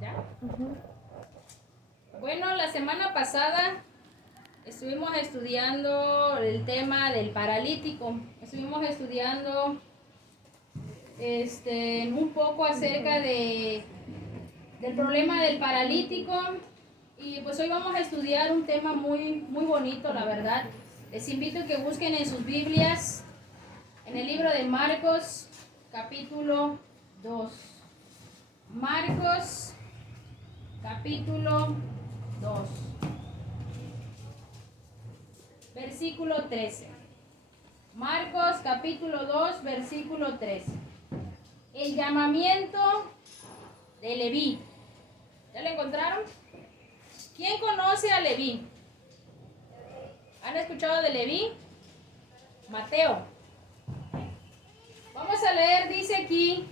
¿Ya? Bueno, la semana pasada estuvimos estudiando el tema del paralítico. Estuvimos estudiando un poco acerca del problema del paralítico. Y pues hoy vamos a estudiar un tema muy, muy bonito, la verdad. Les invito a que busquen en sus Biblias, en el libro de Marcos, capítulo 2. Marcos, capítulo 2, versículo 13. Marcos, capítulo 2, versículo 13. El llamamiento de Leví. ¿Ya lo encontraron? ¿Quién conoce a Leví? ¿Han escuchado de Leví? Mateo. Vamos a leer, dice aquí.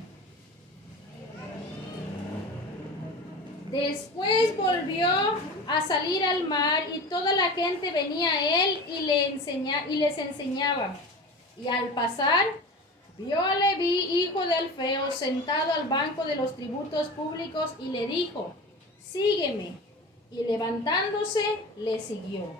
Después volvió a salir al mar y toda la gente venía a él y les enseñaba. Y al pasar, vio a Leví, hijo de Alfeo, sentado al banco de los tributos públicos y le dijo, sígueme. Y levantándose, le siguió.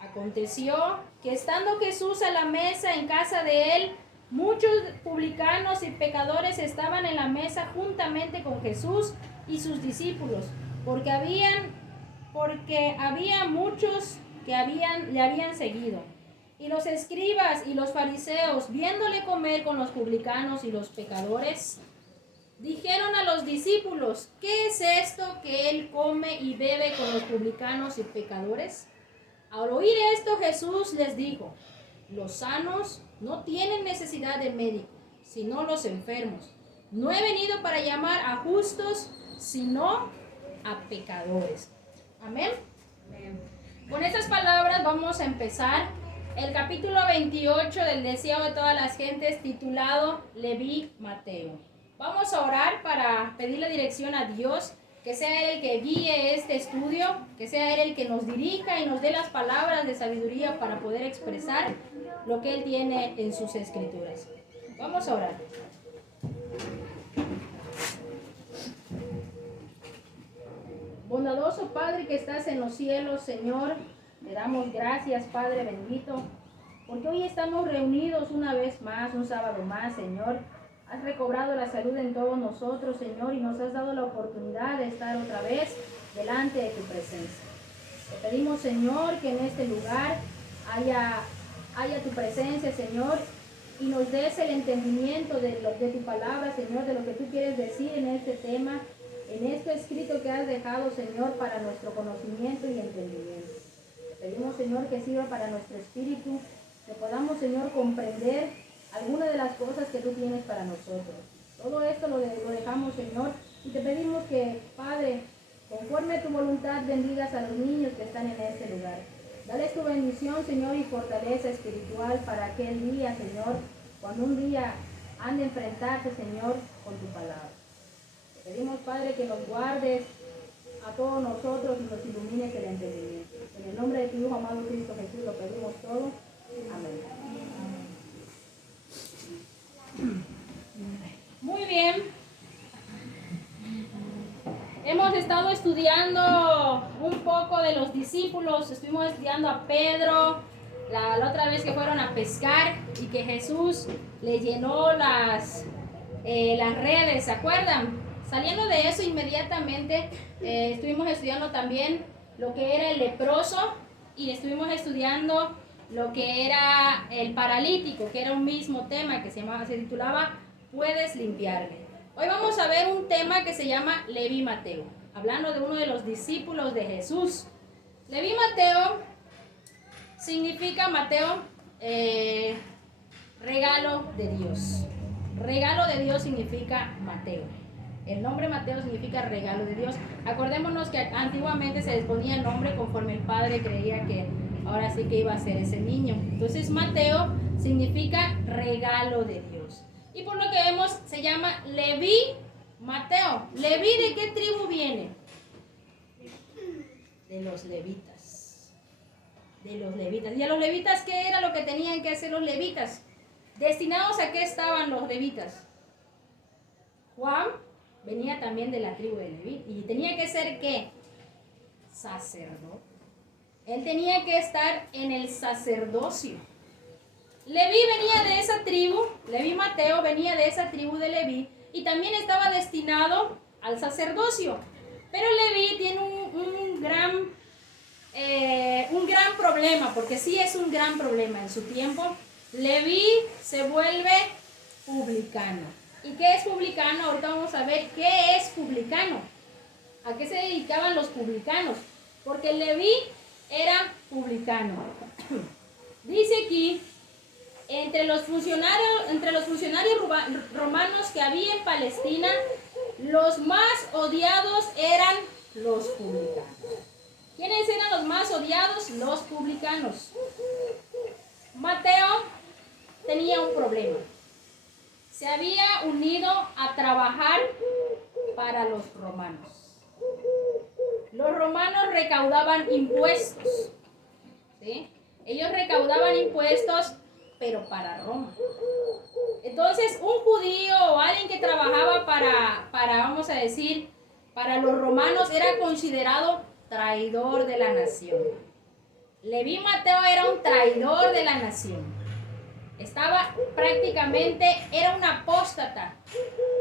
Aconteció que estando Jesús a la mesa en casa de él, muchos publicanos y pecadores estaban en la mesa juntamente con Jesús y sus discípulos, porque había muchos que le habían seguido. Y los escribas y los fariseos, viéndole comer con los publicanos y los pecadores, dijeron a los discípulos, ¿qué es esto que él come y bebe con los publicanos y pecadores? Al oír esto, Jesús les dijo, los sanos no tienen necesidad de médico, sino los enfermos. No he venido para llamar a justos, sino a pecadores. Amén. Amén. Con estas palabras vamos a empezar el capítulo 28 del Deseo de todas las gentes, titulado Leví Mateo. Vamos a orar para pedirle dirección a Dios, que sea Él el que guíe este estudio, que sea Él el que nos dirija y nos dé las palabras de sabiduría para poder expresar lo que Él tiene en sus escrituras. Vamos a orar. Bondadoso Padre que estás en los cielos, Señor, te damos gracias, Padre bendito, porque hoy estamos reunidos una vez más, un sábado más, Señor. Has recobrado la salud en todos nosotros, Señor, y nos has dado la oportunidad de estar otra vez delante de tu presencia. Te pedimos, Señor, que en este lugar haya tu presencia, Señor, y nos des el entendimiento de tu palabra, Señor, de lo que tú quieres decir en este tema, en este escrito que has dejado, Señor, para nuestro conocimiento y entendimiento. Te pedimos, Señor, que sirva para nuestro espíritu, que podamos, Señor, comprender algunas de las cosas que tú tienes para nosotros. Todo esto lo dejamos, Señor, y te pedimos que, Padre, conforme a tu voluntad, bendigas a los niños que están en este lugar. Dales tu bendición, Señor, y fortaleza espiritual para aquel día, Señor, cuando un día han de enfrentarse, Señor, con tu palabra. Te pedimos, Padre, que nos guardes a todos nosotros y nos ilumines el entendimiento. En el nombre de tu Hijo amado Cristo Jesús lo pedimos todo. Amén. Muy bien. Hemos estado estudiando un poco de los discípulos. Estuvimos estudiando a Pedro la otra vez que fueron a pescar y que Jesús les llenó las redes, ¿se acuerdan? Saliendo de eso inmediatamente estuvimos estudiando también lo que era el leproso y estuvimos estudiando lo que era el paralítico, que era un mismo tema que se titulaba Puedes limpiarme. Hoy vamos a ver un tema que se llama Leví Mateo, hablando de uno de los discípulos de Jesús. Leví Mateo significa regalo de Dios. Regalo de Dios significa Mateo. El nombre Mateo significa regalo de Dios. Acordémonos que antiguamente se les ponía el nombre conforme el padre creía que ahora sí que iba a ser ese niño. Entonces Mateo significa regalo de Dios. Y por lo que vemos se llama Leví Mateo. ¿Leví de qué tribu viene? De los levitas. De los levitas. ¿Y a los levitas qué era lo que tenían que hacer los levitas? ¿Destinados a qué estaban los levitas? Juan venía también de la tribu de Leví. ¿Y tenía que ser qué? Sacerdote. Él tenía que estar en el sacerdocio. Leví venía de esa tribu, Leví Mateo venía de esa tribu de Leví y también estaba destinado al sacerdocio. Pero Leví tiene un gran problema, porque sí es un gran problema en su tiempo. Leví se vuelve publicano. ¿Y qué es publicano? Ahorita vamos a ver qué es publicano. ¿A qué se dedicaban los publicanos? Porque Leví era publicano. Dice aquí, entre los funcionarios romanos que había en Palestina, los más odiados eran los publicanos. ¿Quiénes eran los más odiados? Los publicanos. Mateo tenía un problema. Se había unido a trabajar para los romanos. Los romanos recaudaban impuestos, ¿sí? Ellos recaudaban impuestos, pero para Roma. Entonces, un judío o alguien que trabajaba vamos a decir, para los romanos era considerado traidor de la nación. Leví Mateo era un traidor de la nación. Era un apóstata.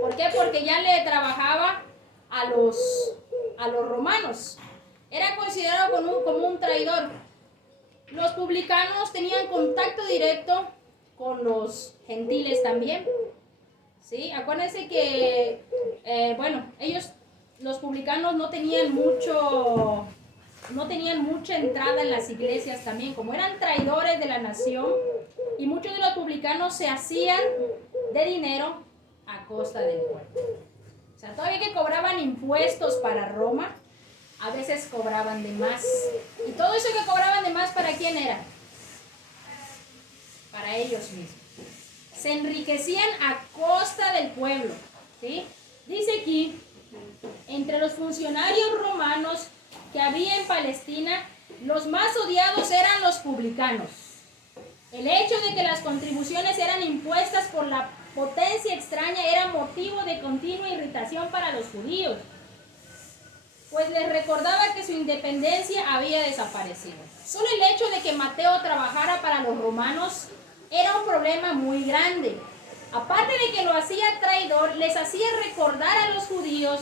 ¿Por qué? Porque ya le trabajaba a los romanos. Era considerado como un traidor. Los publicanos tenían contacto directo con los gentiles también. ¿Sí? Acuérdense que, los publicanos no tenían mucha entrada en las iglesias también. Como eran traidores de la nación, y muchos de los publicanos se hacían de dinero a costa del pueblo. O sea, todavía que cobraban impuestos para Roma, a veces cobraban de más. ¿Y todo eso que cobraban de más para quién era? Para ellos mismos. Se enriquecían a costa del pueblo, ¿sí? Dice aquí, entre los funcionarios romanos que había en Palestina, los más odiados eran los publicanos. El hecho de que las contribuciones eran impuestas por la potencia extraña era motivo de continua irritación para los judíos, pues les recordaba que su independencia había desaparecido. Solo el hecho de que Mateo trabajara para los romanos era un problema muy grande. Aparte de que lo hacía traidor, les hacía recordar a los judíos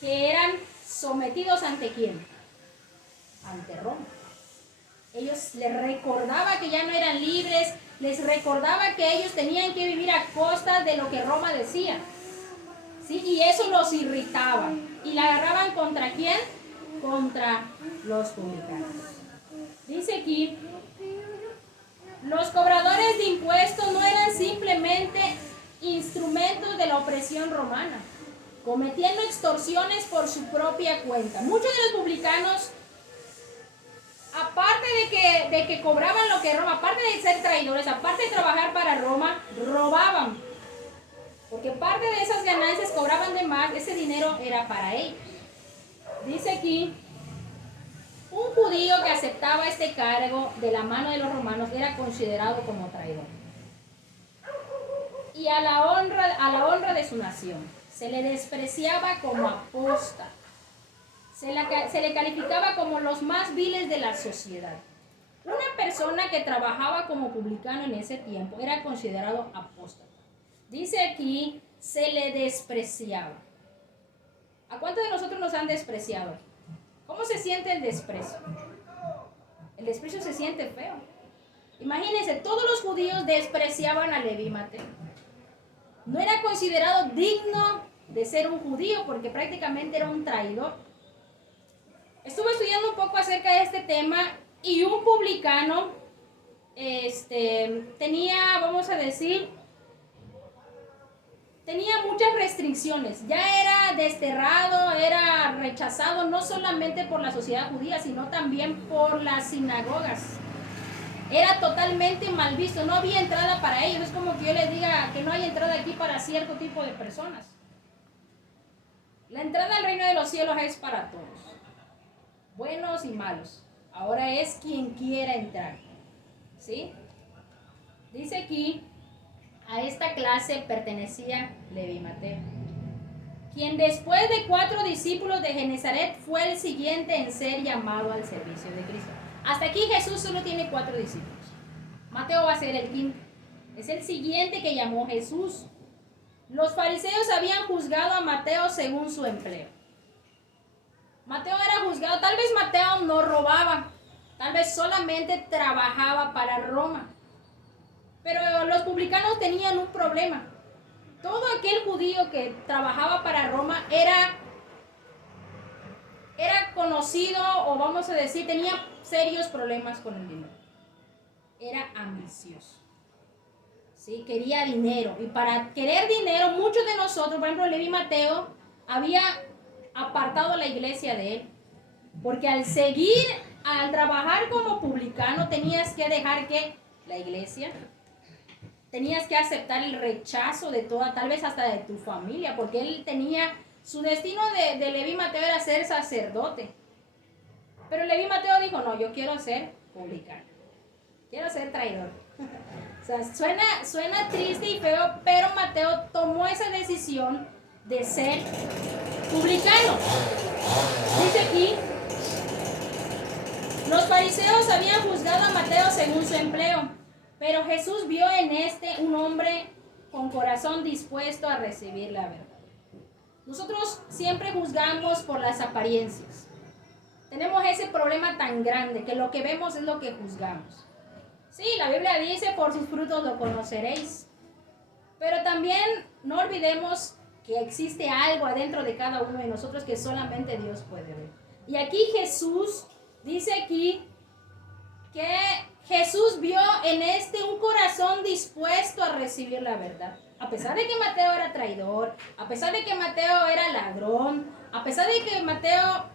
que eran sometidos ¿ante quién? Ante Roma. Ellos les recordaba que ya no eran libres, les recordaba que ellos tenían que vivir a costa de lo que Roma decía. ¿Sí? Y eso los irritaba. ¿Y la agarraban contra quién? Contra los publicanos. Dice aquí, los cobradores de impuestos no eran simplemente instrumentos de la opresión romana, cometiendo extorsiones por su propia cuenta. Muchos de los publicanos, aparte de que cobraban lo que Roma, aparte de ser traidores, aparte de trabajar para Roma, robaban. Porque parte de esas ganancias cobraban de más, ese dinero era para ellos. Dice aquí, un judío que aceptaba este cargo de la mano de los romanos era considerado como traidor. Y a la honra de su nación, se le despreciaba como apóstata. Se le calificaba como los más viles de la sociedad. Una persona que trabajaba como publicano en ese tiempo era considerado apóstata. Dice aquí, se le despreciaba. ¿A cuántos de nosotros nos han despreciado? ¿Cómo se siente el desprecio? El desprecio se siente feo. Imagínense, todos los judíos despreciaban a Leví Mateo. No era considerado digno de ser un judío porque prácticamente era un traidor. Estuve estudiando un poco acerca de este tema y un publicano tenía, vamos a decir, tenía muchas restricciones. Ya era desterrado, era rechazado no solamente por la sociedad judía, sino también por las sinagogas. Era totalmente mal visto, no había entrada para ellos. Es como que yo les diga que no hay entrada aquí para cierto tipo de personas. La entrada al reino de los cielos es para todos, buenos y malos. Ahora es quien quiera entrar, ¿sí? Dice aquí, a esta clase pertenecía Leví Mateo. quien después de 4 discípulos de Genezaret fue el siguiente en ser llamado al servicio de Cristo. Hasta aquí Jesús solo tiene 4 discípulos. Mateo va a ser el quinto. Es el siguiente que llamó Jesús. Los fariseos habían juzgado a Mateo según su empleo. Mateo era juzgado, tal vez Mateo no robaba, tal vez solamente trabajaba para Roma. Pero los publicanos tenían un problema. Todo aquel judío que trabajaba para Roma era conocido, o vamos a decir, tenía serios problemas con el dinero. Era ambicioso. ¿Sí? Quería dinero. Y para querer dinero, muchos de nosotros, por ejemplo, Leví Mateo, había apartado la iglesia de él. Porque al trabajar como publicano, tenías que dejar que la iglesia, tenías que aceptar el rechazo de toda, tal vez hasta de tu familia, porque él tenía, su destino de Leví Mateo era ser sacerdote. Pero Leví Mateo dijo, no, yo quiero ser publicano, quiero ser traidor. O sea, suena triste y feo, pero Mateo tomó esa decisión de ser publicano. Dice aquí, los fariseos habían juzgado a Mateo según su empleo, pero Jesús vio en este un hombre con corazón dispuesto a recibir la verdad. Nosotros siempre juzgamos por las apariencias. Tenemos ese problema tan grande que lo que vemos es lo que juzgamos. Sí, la Biblia dice, por sus frutos lo conoceréis. Pero también no olvidemos que existe algo adentro de cada uno de nosotros que solamente Dios puede ver. Y aquí Jesús dice aquí que Jesús vio en un corazón dispuesto a recibir la verdad. A pesar de que Mateo era traidor, a pesar de que Mateo era ladrón, a pesar de que Mateo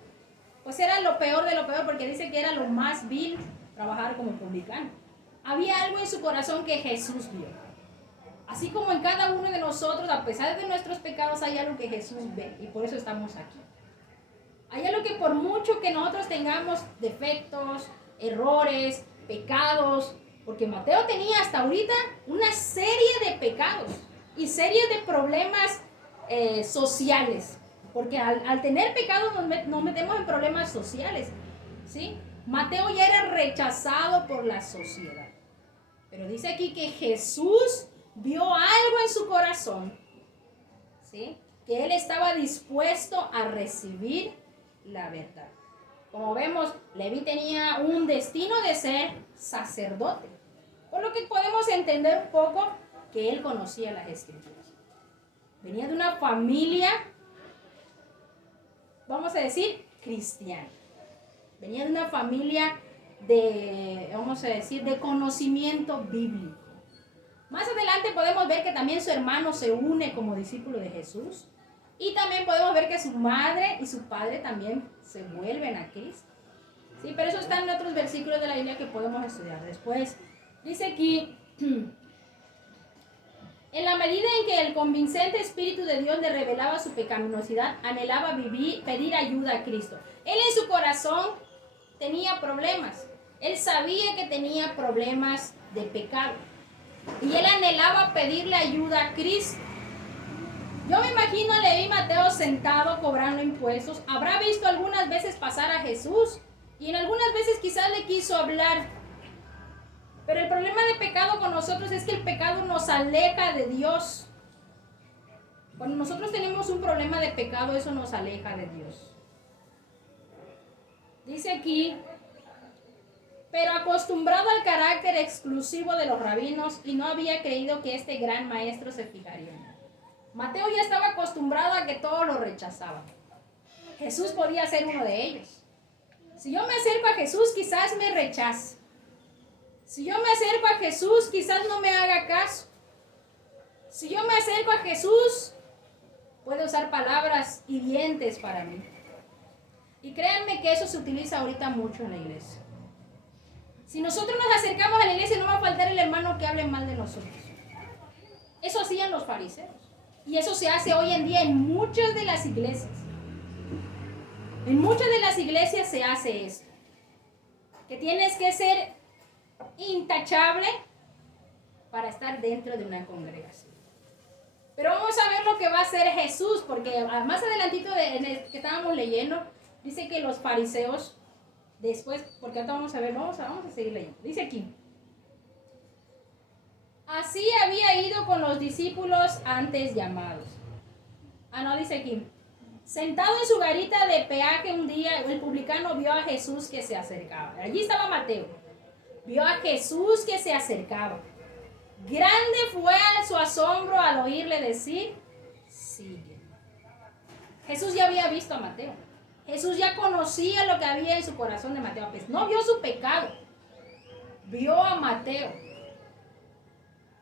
pues era lo peor de lo peor, porque dice que era lo más vil trabajar como publicano. Había algo en su corazón que Jesús vio. Así como en cada uno de nosotros, a pesar de nuestros pecados, hay algo que Jesús ve, y por eso estamos aquí. Hay algo que por mucho que nosotros tengamos defectos, errores, pecados, porque Mateo tenía hasta ahorita una serie de pecados y serie de problemas sociales, porque al tener pecados nos metemos en problemas sociales, ¿sí? Mateo ya era rechazado por la sociedad. Pero dice aquí que Jesús vio algo en su corazón, ¿sí? Que él estaba dispuesto a recibir la verdad. Como vemos, Leví tenía un destino de ser sacerdote, por lo que podemos entender un poco que él conocía las Escrituras. Venía de una familia, vamos a decir, cristiana. Venía de una familia de conocimiento bíblico. Más adelante podemos ver que también su hermano se une como discípulo de Jesús. Y también podemos ver que su madre y su padre también se vuelven a Cristo. Sí, pero eso está en otros versículos de la Biblia que podemos estudiar después. Dice aquí, en la medida en que el convincente Espíritu de Dios le revelaba su pecaminosidad, anhelaba pedir ayuda a Cristo. Él en su corazón tenía problemas. Él sabía que tenía problemas de pecado. Y él anhelaba pedirle ayuda a Cristo. Yo me imagino a Leví Mateo sentado cobrando impuestos. Habrá visto algunas veces pasar a Jesús. Y en algunas veces quizás le quiso hablar. Pero el problema de pecado con nosotros es que el pecado nos aleja de Dios. Cuando nosotros tenemos un problema de pecado, eso nos aleja de Dios. Dice aquí, pero acostumbrado al carácter exclusivo de los rabinos y no había creído que este gran maestro se fijaría en él. Mateo ya estaba acostumbrado a que todos lo rechazaban. Jesús podía ser uno de ellos. Si yo me acerco a Jesús, quizás me rechace. Si yo me acerco a Jesús, quizás no me haga caso. Si yo me acerco a Jesús, puede usar palabras hirientes para mí. Y créanme que eso se utiliza ahorita mucho en la iglesia. Si nosotros nos acercamos a la iglesia, no va a faltar el hermano que hable mal de nosotros. Eso hacían los fariseos. Y eso se hace hoy en día en muchas de las iglesias. En muchas de las iglesias se hace esto. Que tienes que ser intachable para estar dentro de una congregación. Pero vamos a ver lo que va a ser Jesús, porque más adelantito en el que estábamos leyendo, dice que los fariseos, después, porque ahora vamos a ver, vamos a seguir leyendo. Dice aquí: así había ido con los discípulos antes llamados. No, dice aquí: sentado en su garita de peaje un día, el publicano vio a Jesús que se acercaba. Allí estaba Mateo. Vio a Jesús que se acercaba. Grande fue su asombro al oírle decir: sigue. Jesús ya había visto a Mateo. Jesús ya conocía lo que había en su corazón de Mateo. Pues no vio su pecado, vio a Mateo.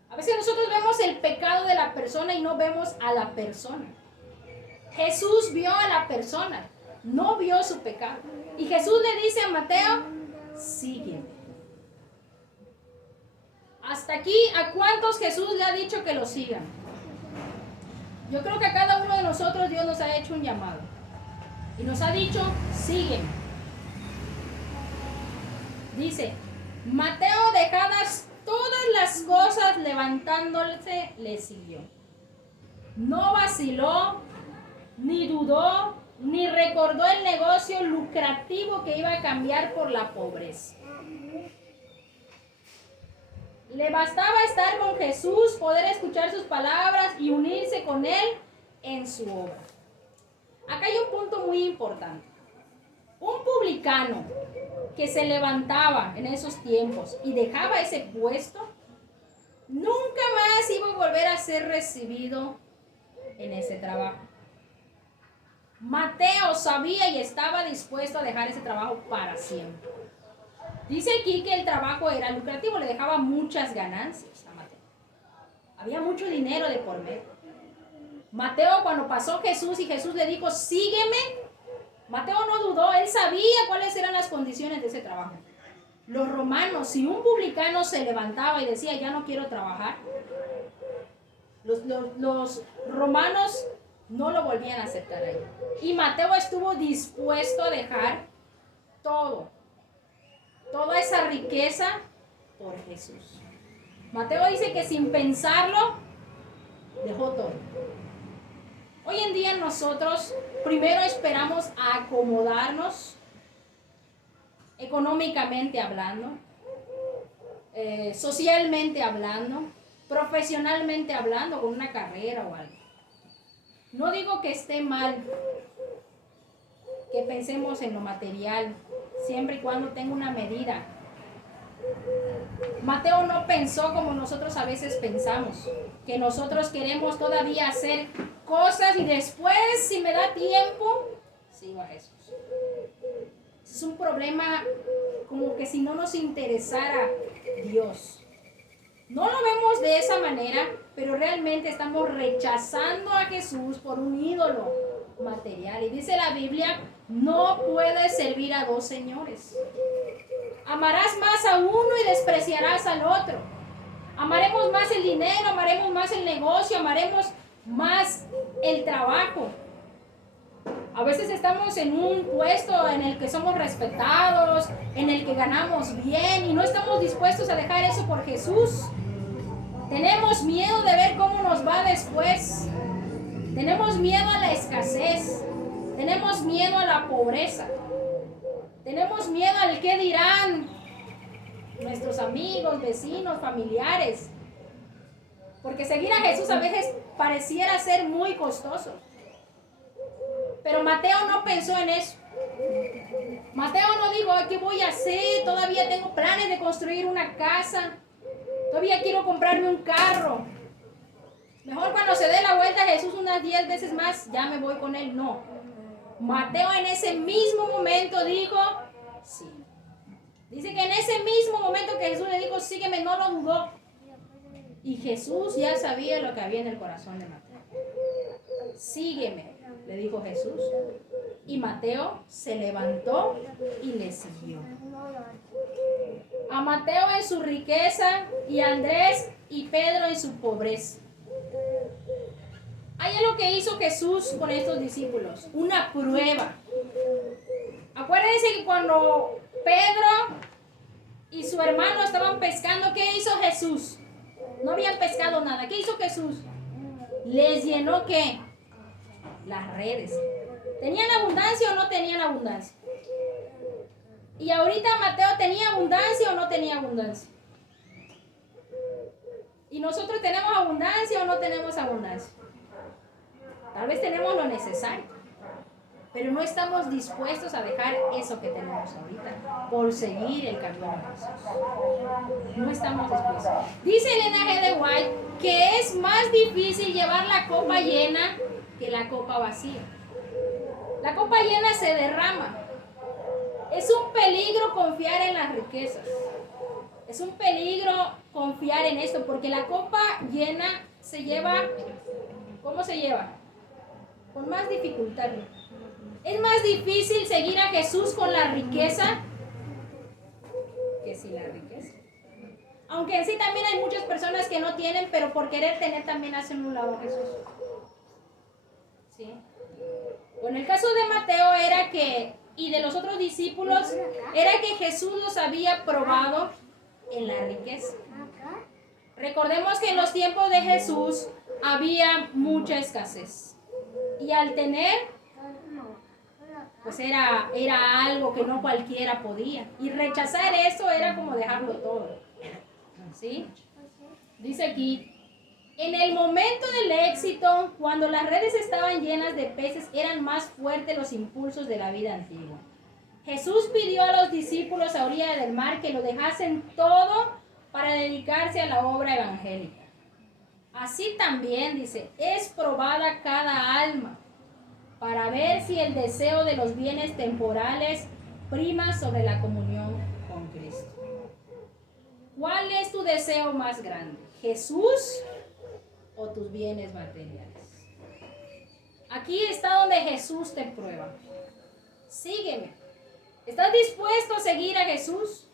A veces nosotros vemos el pecado de la persona y no vemos a la persona. Jesús vio a la persona, no vio su pecado. Y Jesús le dice a Mateo: sígueme. Hasta aquí, ¿a cuántos Jesús le ha dicho que lo sigan? Yo creo que a cada uno de nosotros Dios nos ha hecho un llamado. Y nos ha dicho: sígueme. Dice: Mateo, dejadas todas las cosas, levantándose, le siguió. No vaciló, ni dudó, ni recordó el negocio lucrativo que iba a cambiar por la pobreza. Le bastaba estar con Jesús, poder escuchar sus palabras y unirse con Él en su obra. Acá hay un punto muy importante. Un publicano que se levantaba en esos tiempos y dejaba ese puesto, nunca más iba a volver a ser recibido en ese trabajo. Mateo sabía y estaba dispuesto a dejar ese trabajo para siempre. Dice aquí que el trabajo era lucrativo, le dejaba muchas ganancias a Mateo. Había mucho dinero de por medio. Mateo, cuando pasó Jesús y Jesús le dijo: sígueme, Mateo no dudó, él sabía cuáles eran las condiciones de ese trabajo. Los romanos, si un publicano se levantaba y decía: ya no quiero trabajar, los romanos no lo volvían a aceptar ahí. Y Mateo estuvo dispuesto a dejar toda esa riqueza por Jesús. Mateo dice que sin pensarlo, dejó todo. Hoy en día nosotros primero esperamos a acomodarnos, económicamente hablando, socialmente hablando, profesionalmente hablando, con una carrera o algo. No digo que esté mal que pensemos en lo material, siempre y cuando tenga una medida. Mateo no pensó como nosotros a veces pensamos, que nosotros queremos todavía hacer cosas y después, si me da tiempo, sigo a Jesús. Es un problema como que si no nos interesara Dios. No lo vemos de esa manera, pero realmente estamos rechazando a Jesús por un ídolo material. Y dice la Biblia: no puedes servir a dos señores. Amarás más a uno y despreciarás al otro. Amaremos más el dinero, amaremos más el negocio, amaremos más el trabajo. A veces estamos en un puesto en el que somos respetados, en el que ganamos bien y no estamos dispuestos a dejar eso por Jesús. Tenemos miedo de ver cómo nos va después. Tenemos miedo a la escasez. Tenemos miedo a la pobreza. Tenemos miedo al qué dirán nuestros amigos, vecinos, familiares. Porque seguir a Jesús a veces pareciera ser muy costoso. Pero Mateo no pensó en eso. Mateo no dijo: ¿qué voy a hacer? Todavía tengo planes de construir una casa. Todavía quiero comprarme un carro. Mejor cuando se dé la vuelta a Jesús unas 10 veces más, ya me voy con Él. No. Mateo en ese mismo momento dijo: sí. Dice que en ese mismo momento que Jesús le dijo: sígueme, no lo dudó. Y Jesús ya sabía lo que había en el corazón de Mateo. Sígueme, le dijo Jesús. Y Mateo se levantó y le siguió. A Mateo en su riqueza y a Andrés y Pedro en su pobreza. Hay algo que hizo Jesús con estos discípulos, una prueba. Acuérdense que cuando Pedro y su hermano estaban pescando, ¿qué hizo Jesús? No habían pescado nada. ¿Qué hizo Jesús? Les llenó ¿qué? Las redes. ¿Tenían abundancia o no tenían abundancia? Y ahorita Mateo, ¿tenía abundancia o no tenía abundancia? ¿Y nosotros tenemos abundancia o no tenemos abundancia? Tal vez tenemos lo necesario, pero no estamos dispuestos a dejar eso que tenemos ahorita por seguir el camino de Jesús. No estamos dispuestos. Dice Elena G. de White que es más difícil llevar la copa llena que la copa vacía. La copa llena se derrama. Es un peligro confiar en las riquezas. Es un peligro confiar en esto, porque la copa llena se lleva, ¿cómo se lleva? Con más dificultad. Es más difícil seguir a Jesús con la riqueza que sin la riqueza. Aunque en sí también hay muchas personas que no tienen, pero por querer tener también hacen un lado a Jesús. ¿Sí? Bueno, el caso de Mateo era que, y de los otros discípulos, era que Jesús los había probado en la riqueza. Recordemos que en los tiempos de Jesús había mucha escasez. Y al tener, pues era algo que no cualquiera podía. Y rechazar eso era como dejarlo todo. ¿Sí? Dice aquí, en el momento del éxito, cuando las redes estaban llenas de peces, eran más fuertes los impulsos de la vida antigua. Jesús pidió a los discípulos a orilla del mar que lo dejasen todo para dedicarse a la obra evangélica. Así también, dice, es probada cada alma para ver si el deseo de los bienes temporales prima sobre la comunión con Cristo. ¿Cuál es tu deseo más grande? ¿Jesús o tus bienes materiales? Aquí está donde Jesús te prueba. Sígueme. ¿Estás dispuesto a seguir a Jesús?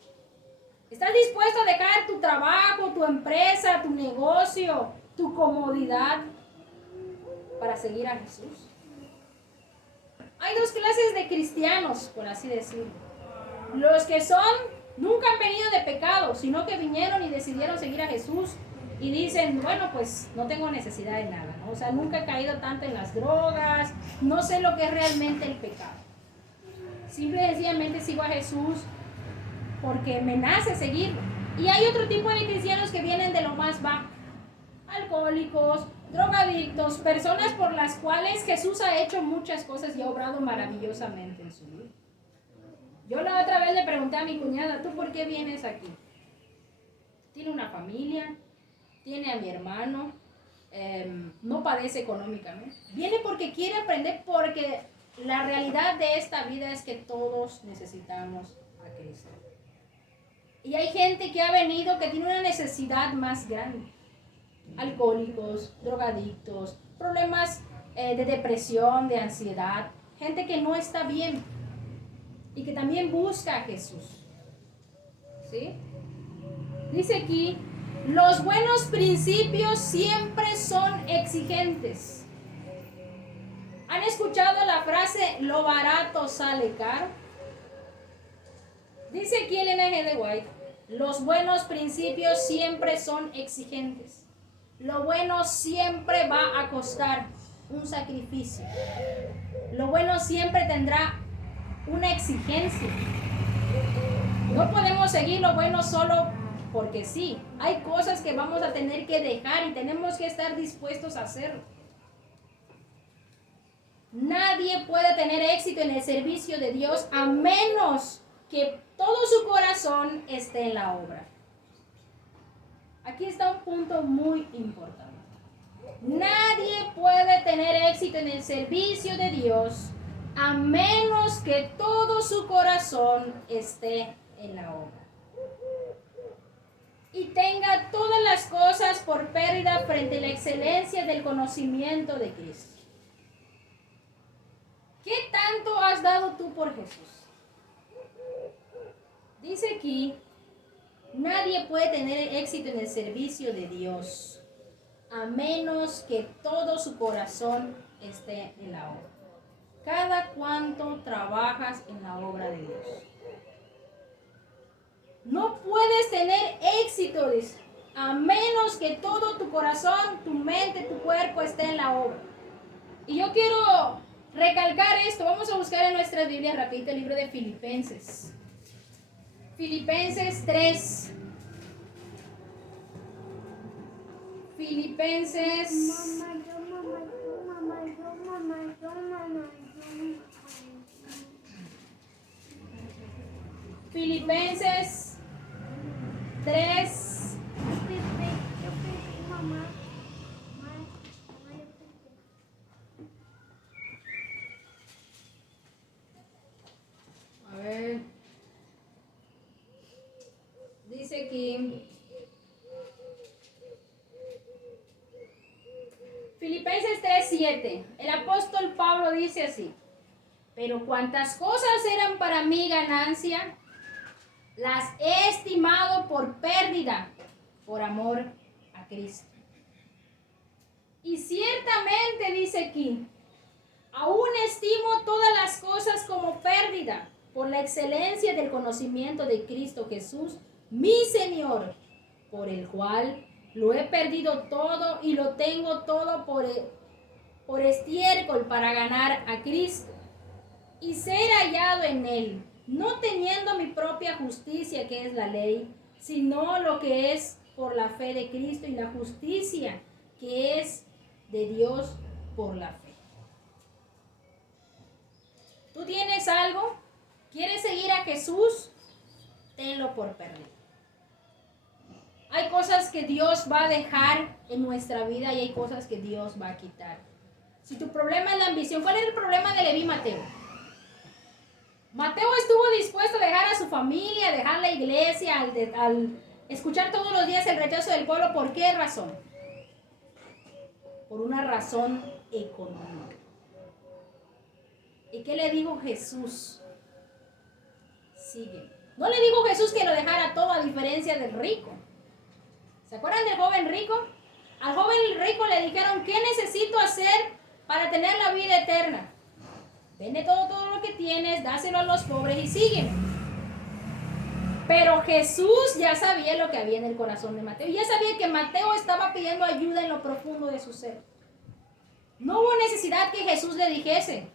¿Estás dispuesto a dejar tu trabajo, tu empresa, tu negocio, tu comodidad para seguir a Jesús? Hay dos clases de cristianos, por así decirlo. Los que nunca han venido de pecado, sino que vinieron y decidieron seguir a Jesús y dicen, bueno, pues no tengo necesidad de nada, ¿no? O sea, nunca he caído tanto en las drogas, no sé lo que es realmente el pecado. Simple y sencillamente sigo a Jesús porque me nace seguirlo. Y hay otro tipo de cristianos que vienen de lo más bajo. Alcohólicos, drogadictos, personas por las cuales Jesús ha hecho muchas cosas y ha obrado maravillosamente en su vida. Yo la otra vez le pregunté a mi cuñada, ¿tú por qué vienes aquí? Tiene una familia, tiene a mi hermano, no padece económicamente. Viene porque quiere aprender, porque la realidad de esta vida es que todos necesitamos a Cristo. Y hay gente que ha venido que tiene una necesidad más grande. Alcohólicos, drogadictos, problemas de depresión, de ansiedad, gente que no está bien y que también busca a Jesús. ¿Sí? Dice aquí, los buenos principios siempre son exigentes. ¿Han escuchado la frase, lo barato sale caro? Dice aquí Elena G. de White, los buenos principios siempre son exigentes. Lo bueno siempre va a costar un sacrificio. Lo bueno siempre tendrá una exigencia. No podemos seguir lo bueno solo porque sí. Hay cosas que vamos a tener que dejar y tenemos que estar dispuestos a hacerlo. Nadie puede tener éxito en el servicio de Dios a menos que todo su corazón esté en la obra. Aquí está un punto muy importante. Nadie puede tener éxito en el servicio de Dios a menos que todo su corazón esté en la obra. Y tenga todas las cosas por pérdida frente a la excelencia del conocimiento de Cristo. ¿Qué tanto has dado tú por Jesús? Dice aquí, nadie puede tener éxito en el servicio de Dios a menos que todo su corazón esté en la obra. Cada cuanto trabajas en la obra de Dios. No puedes tener éxito, dice, a menos que todo tu corazón, tu mente, tu cuerpo esté en la obra. Y yo quiero recalcar esto. Vamos a buscar en nuestras Biblias rapidito el libro de Filipenses. Filipenses 3. Filipenses. Filipenses 3. A ver. Dice aquí. Filipenses 3:7. El apóstol Pablo dice así: pero cuantas cosas eran para mí ganancia, las he estimado por pérdida, por amor a Cristo. Y ciertamente dice aquí, aún estimo todas las cosas como pérdida, por la excelencia del conocimiento de Cristo Jesús, mi Señor, por el cual lo he perdido todo y lo tengo todo por estiércol para ganar a Cristo y ser hallado en él, no teniendo mi propia justicia que es la ley, sino lo que es por la fe de Cristo y la justicia que es de Dios por la fe. ¿Tú tienes algo? ¿Quieres seguir a Jesús? Tenlo por perdido. Hay cosas que Dios va a dejar en nuestra vida y hay cosas que Dios va a quitar. Si tu problema es la ambición, ¿cuál es el problema de Leví Mateo? Mateo estuvo dispuesto a dejar a su familia, a dejar la iglesia, al escuchar todos los días el rechazo del pueblo. ¿Por qué razón? Por una razón económica. ¿Y qué le dijo Jesús? Sigue. No le dijo Jesús que lo dejara todo, a diferencia del rico. ¿Se acuerdan del joven rico? Al joven rico le dijeron: ¿qué necesito hacer para tener la vida eterna? Vende todo lo que tienes, dáselo a los pobres y sígueme. Pero Jesús ya sabía lo que había en el corazón de Mateo. Ya sabía que Mateo estaba pidiendo ayuda en lo profundo de su ser. No hubo necesidad que Jesús le dijese: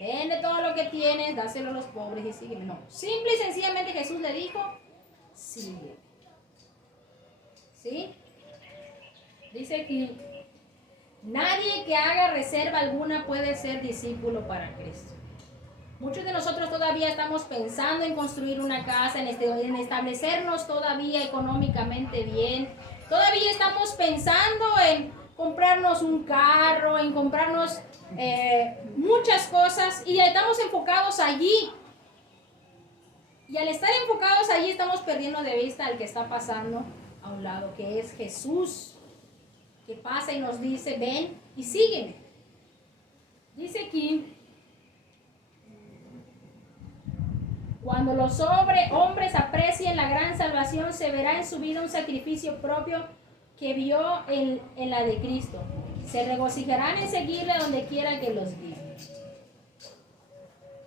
vende todo lo que tienes, dáselo a los pobres y sígueme. No, simple y sencillamente Jesús le dijo: sígueme. ¿Sí? Dice aquí: nadie que haga reserva alguna puede ser discípulo para Cristo. Muchos de nosotros todavía estamos pensando en construir una casa, en establecernos todavía económicamente bien. Todavía estamos pensando en comprarnos un carro, en comprarnos muchas cosas, y estamos enfocados allí. Y al estar enfocados allí estamos perdiendo de vista al que está pasando a un lado, que es Jesús, que pasa y nos dice: ven y sígueme. Dice aquí: cuando los hombres aprecien la gran salvación, se verá en su vida un sacrificio propio que vio en la de Cristo. Se regocijarán en seguirle donde quiera que los guíe.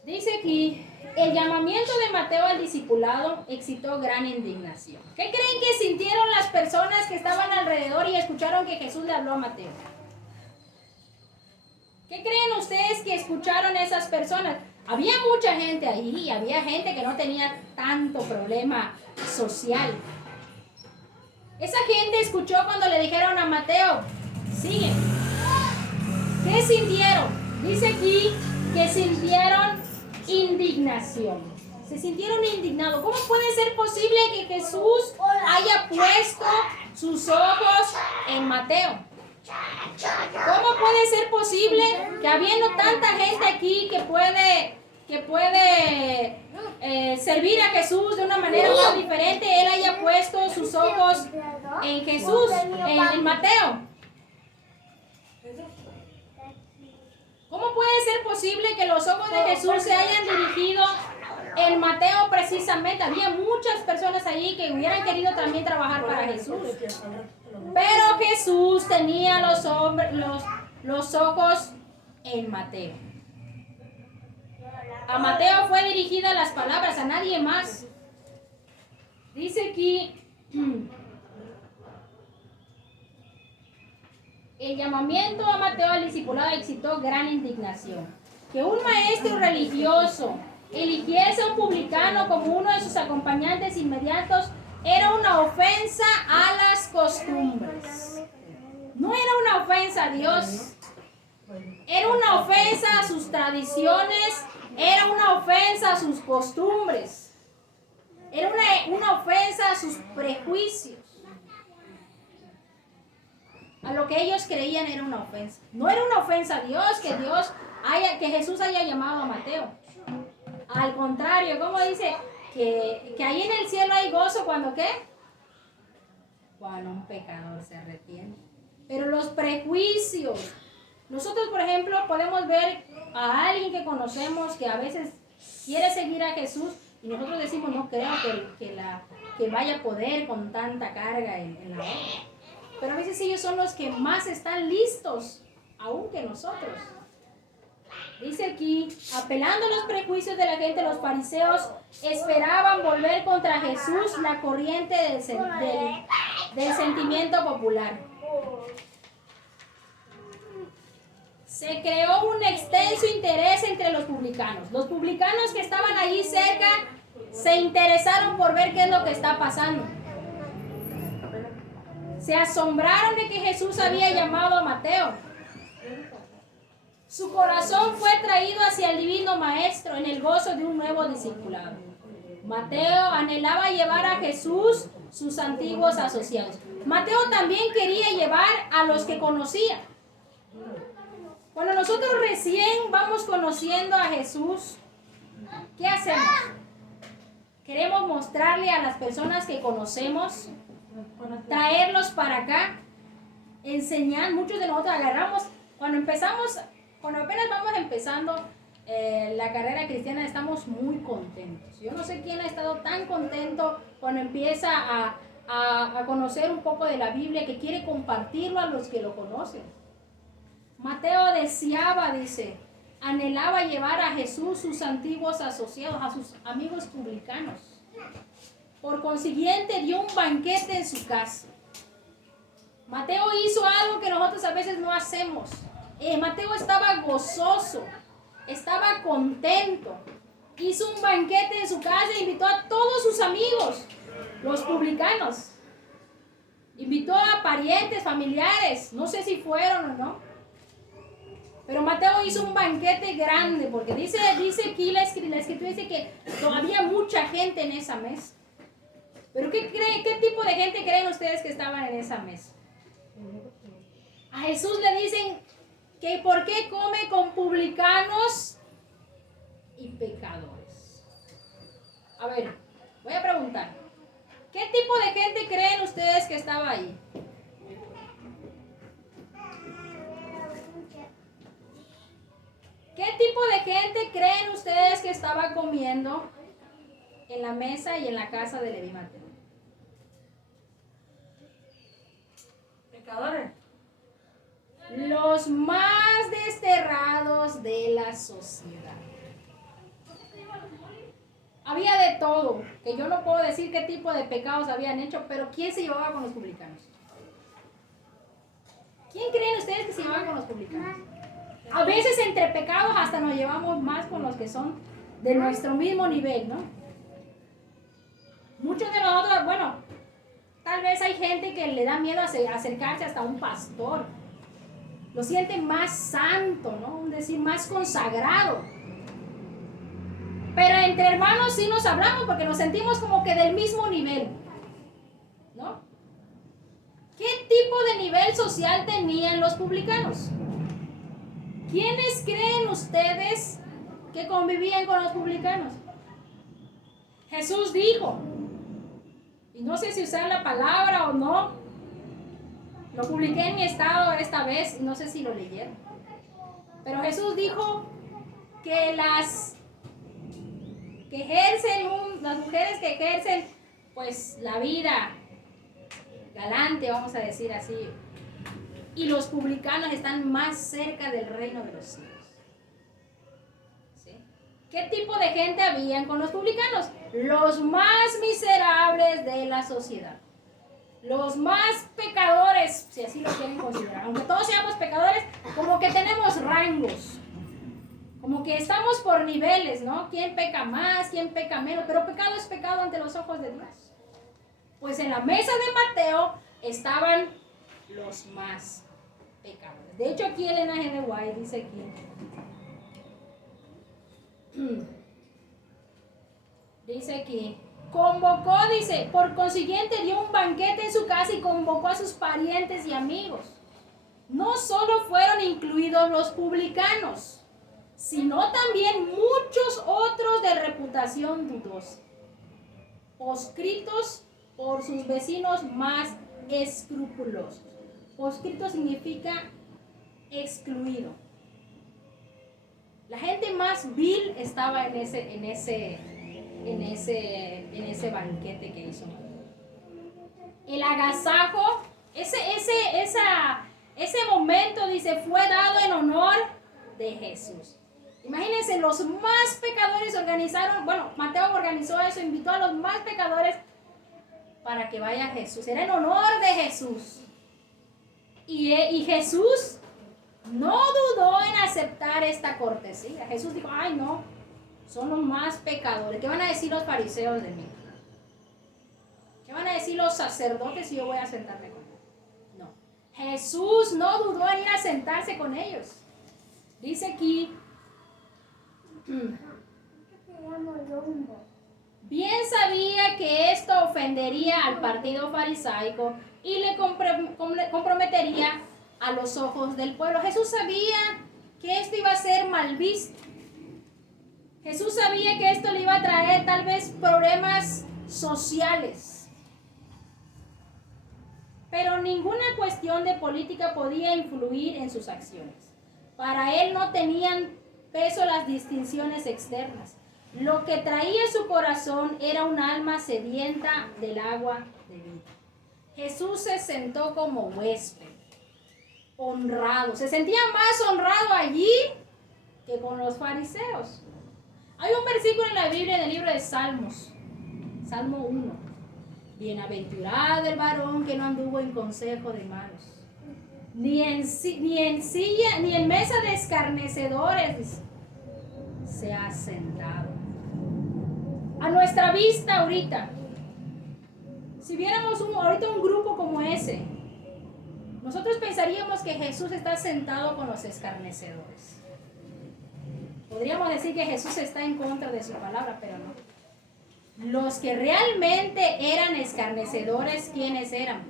Dice aquí: el llamamiento de Mateo al discipulado excitó gran indignación. ¿Qué creen que sintieron las personas que estaban alrededor y escucharon que Jesús le habló a Mateo? ¿Qué creen ustedes que escucharon esas personas? Había mucha gente ahí, había gente que no tenía tanto problema social. Esa gente escuchó cuando le dijeron a Mateo: sigue. ¿Qué sintieron? Dice aquí que sintieron indignación. Se sintieron indignados. ¿Cómo puede ser posible que Jesús haya puesto sus ojos en Mateo? ¿Cómo puede ser posible que habiendo tanta gente aquí que puede servir a Jesús de una manera muy diferente, él haya puesto sus ojos en Jesús, en Mateo? ¿Cómo puede ser posible que los ojos de Jesús se hayan dirigido en Mateo precisamente? Había muchas personas allí que hubieran querido también trabajar para Jesús. Pero Jesús tenía los ojos en Mateo. A Mateo fue dirigida las palabras, a nadie más. Dice aquí: El llamamiento a Mateo al discipulado excitó gran indignación. Que un maestro religioso eligiese a un publicano como uno de sus acompañantes inmediatos era una ofensa a las costumbres. No era una ofensa a Dios, era una ofensa a sus tradiciones, era una ofensa a sus costumbres, era una ofensa a sus prejuicios. A lo que ellos creían era una ofensa. No era una ofensa a Dios que Jesús haya llamado a Mateo. Al contrario, como dice que ahí en el cielo hay gozo cuando ¿qué? Cuando un pecador se arrepiente. Pero los prejuicios. Nosotros, por ejemplo, podemos ver a alguien que conocemos que a veces quiere seguir a Jesús y nosotros decimos, no creo que vaya a poder con tanta carga en la obra. Pero a veces ellos son los que más están listos, aún que nosotros. Dice aquí, apelando a los prejuicios de la gente, los fariseos esperaban volver contra Jesús la corriente del sentimiento popular. Se creó un extenso interés entre los publicanos. Los publicanos que estaban allí cerca se interesaron por ver qué es lo que está pasando. Se asombraron de que Jesús había llamado a Mateo. Su corazón fue traído hacia el divino maestro en el gozo de un nuevo discipulado. Mateo anhelaba llevar a Jesús sus antiguos asociados. Mateo también quería llevar a los que conocía. Cuando nosotros recién vamos conociendo a Jesús, ¿qué hacemos? Queremos mostrarle a las personas que conocemos, traerlos para acá, enseñar. Muchos de nosotros agarramos, cuando apenas vamos empezando la carrera cristiana, estamos muy contentos. Yo no sé quién ha estado tan contento cuando empieza a conocer un poco de la Biblia, que quiere compartirlo a los que lo conocen. Mateo deseaba, dice, anhelaba llevar a Jesús sus antiguos asociados, a sus amigos publicanos. Por consiguiente, dio un banquete en su casa. Mateo hizo algo que nosotros a veces no hacemos. Mateo estaba gozoso, estaba contento. Hizo un banquete en su casa e invitó a todos sus amigos, los publicanos. Invitó a parientes, familiares, no sé si fueron o no. Pero Mateo hizo un banquete grande, porque dice aquí la escritura dice que había mucha gente en esa mesa. ¿Pero qué tipo de gente creen ustedes que estaban en esa mesa? A Jesús le dicen que ¿por qué come con publicanos y pecadores? A ver, voy a preguntar. ¿Qué tipo de gente creen ustedes que estaba ahí? ¿Qué tipo de gente creen ustedes que estaba comiendo en la mesa y en la casa de Leví Mateo? Pecadores. Los más desterrados de la sociedad. Había de todo, que yo no puedo decir qué tipo de pecados habían hecho, pero ¿quién se llevaba con los publicanos? ¿Quién creen ustedes que se llevaban con los publicanos? A veces entre pecados hasta nos llevamos más con los que son de nuestro mismo nivel, ¿no? Muchos de nosotros, bueno, tal vez hay gente que le da miedo acercarse hasta un pastor. Lo siente más santo, ¿no? Es decir, más consagrado. Pero entre hermanos sí nos hablamos porque nos sentimos como que del mismo nivel, ¿no? ¿Qué tipo de nivel social tenían los publicanos? ¿Quiénes creen ustedes que convivían con los publicanos? Jesús dijo, y no sé si usar la palabra o no, lo publiqué en mi estado esta vez, no sé si lo leyeron, pero Jesús dijo que las mujeres que ejercen pues la vida galante, vamos a decir así, y los publicanos están más cerca del reino de los cielos. ¿Sí? ¿Qué tipo de gente habían con los publicanos? Los más miserables de la sociedad. los más pecadores, si así lo quieren considerar. Aunque todos seamos pecadores, como que tenemos rangos. Como que estamos por niveles, ¿no? ¿Quién peca más? ¿Quién peca menos? Pero pecado es pecado ante los ojos de Dios. Pues en la mesa de Mateo estaban los más pecadores. De hecho, aquí Elena G. de White dice aquí. Dice aquí. Convocó, dice, por consiguiente dio un banquete en su casa y convocó a sus parientes y amigos. No solo fueron incluidos los publicanos, sino también muchos otros de reputación dudosa, proscritos por sus vecinos más escrupulosos. Proscrito significa excluido. La gente más vil estaba en ese banquete que hizo. El agasajo, ese momento, dice, fue dado en honor de Jesús. Imagínense, los más pecadores organizaron, Mateo organizó eso, invitó a los más pecadores para que vaya Jesús. Era en honor de Jesús. Y Jesús no dudó en aceptar esta cortesía. Jesús dijo, ay no, son los más pecadores. ¿Qué van a decir los fariseos de mí? ¿Qué van a decir los sacerdotes si yo voy a sentarme con ellos? No. Jesús no dudó en ir a sentarse con ellos. Dice aquí, bien sabía que esto ofendería al partido farisaico y le comprometería a los ojos del pueblo. Jesús sabía que esto iba a ser mal visto. Jesús sabía que esto le iba a traer tal vez problemas sociales. Pero ninguna cuestión de política podía influir en sus acciones. Para él no tenían peso las distinciones externas. Lo que traía su corazón era un alma sedienta del agua de vida. Jesús se sentó como huésped, honrado. Se sentía más honrado allí que con los fariseos. Hay un versículo en la Biblia, en el libro de Salmos, Salmo 1. Bienaventurado el varón que no anduvo en consejo de malos, ni en silla, ni en mesa de escarnecedores se ha sentado. A nuestra vista ahorita, si viéramos ahorita un grupo como ese, nosotros pensaríamos que Jesús está sentado con los escarnecedores. Podríamos decir que Jesús está en contra de su palabra, pero no. Los que realmente eran escarnecedores, ¿quiénes eran?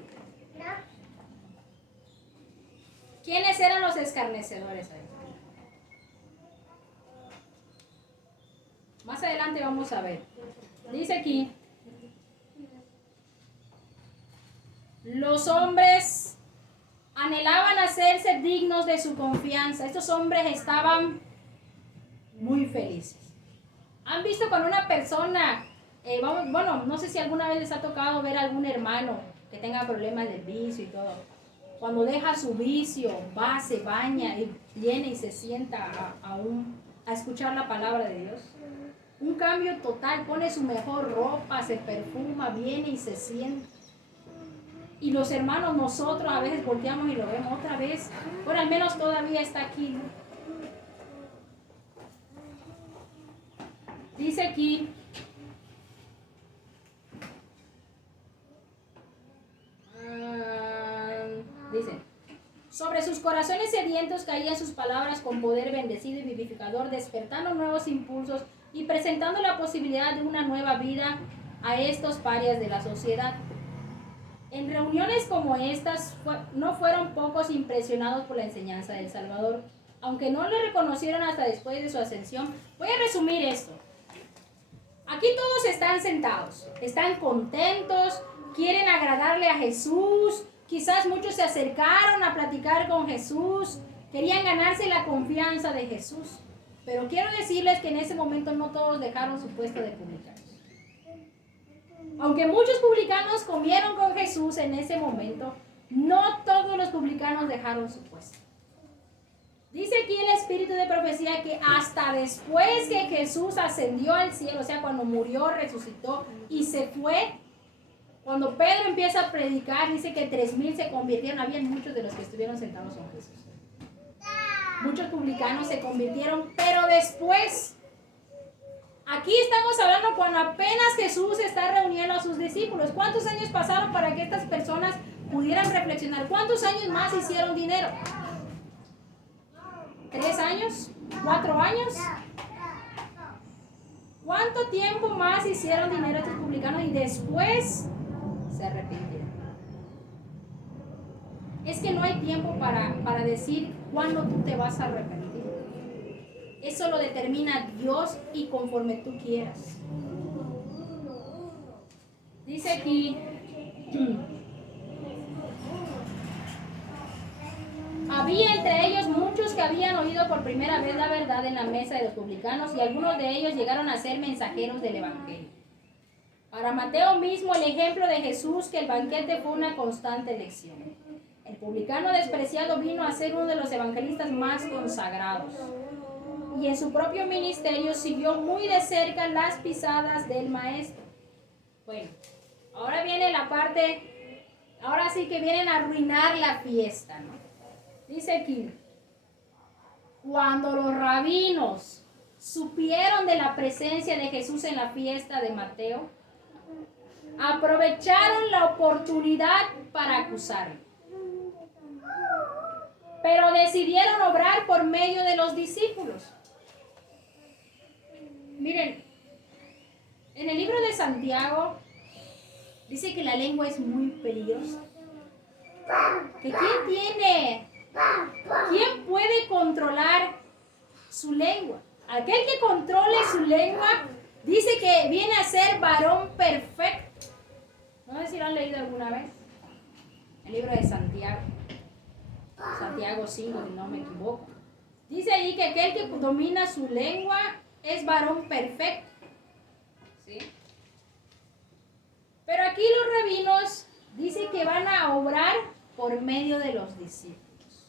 ¿Quiénes eran los escarnecedores ahí? Más adelante vamos a ver. Dice aquí, los hombres anhelaban hacerse dignos de su confianza. Estos hombres estaban muy felices. ¿Han visto cuando una persona, no sé si alguna vez les ha tocado ver a algún hermano que tenga problemas de vicio y todo? Cuando deja su vicio, va, se baña y viene y se sienta a escuchar la palabra de Dios. Un cambio total, pone su mejor ropa, se perfuma, viene y se sienta. Y los hermanos, nosotros a veces volteamos y lo vemos otra vez. Bueno, al menos todavía está aquí, ¿no? Dice aquí, dice, sobre sus corazones sedientos caían sus palabras con poder bendecido y vivificador, despertando nuevos impulsos y presentando la posibilidad de una nueva vida a estos parias de la sociedad. En reuniones como estas, no fueron pocos impresionados por la enseñanza del Salvador, aunque no le reconocieron hasta después de su ascensión. Voy a resumir esto. Aquí todos están sentados, están contentos, quieren agradarle a Jesús, quizás muchos se acercaron a platicar con Jesús, querían ganarse la confianza de Jesús. Pero quiero decirles que en ese momento no todos dejaron su puesto de publicanos. Aunque muchos publicanos comieron con Jesús en ese momento, no todos los publicanos dejaron su puesto. Dice aquí el espíritu de profecía que hasta después que Jesús ascendió al cielo, o sea, cuando murió, resucitó y se fue, Cuando Pedro empieza a predicar, dice que 3,000 se convirtieron. Habían muchos de los que estuvieron sentados con Jesús. Muchos publicanos se convirtieron, pero después, aquí estamos hablando cuando apenas Jesús está reuniendo a sus discípulos. ¿Cuántos años pasaron para que estas personas pudieran reflexionar? ¿Cuántos años más hicieron dinero? ¿3 años? ¿4 años? ¿Cuánto tiempo más hicieron dinero estos publicanos y después se arrepintieron? Es que no hay tiempo para decir cuándo tú te vas a arrepentir. Eso lo determina Dios y conforme tú quieras. Dice aquí, había entre ellos muchos que habían oído por primera vez la verdad en la mesa de los publicanos y algunos de ellos llegaron a ser mensajeros del Evangelio. Para Mateo mismo el ejemplo de Jesús que el banquete fue una constante lección. El publicano despreciado vino a ser uno de los evangelistas más consagrados y en su propio ministerio siguió muy de cerca las pisadas del maestro. Bueno, ahora viene la parte, ahora sí que vienen a arruinar la fiesta, ¿no? Dice aquí, cuando los rabinos supieron de la presencia de Jesús en la fiesta de Mateo, aprovecharon la oportunidad para acusarlo. Pero decidieron obrar por medio de los discípulos. Miren, en el libro de Santiago dice que la lengua es muy peligrosa. Que ¿quién puede controlar su lengua? Aquel que controle su lengua dice que viene a ser varón perfecto. No sé si lo han leído alguna vez. El libro de Santiago. Santiago 5, si no me equivoco. Dice ahí que aquel que domina su lengua es varón perfecto. ¿Sí? Pero aquí los rabinos dicen que van a obrar por medio de los discípulos.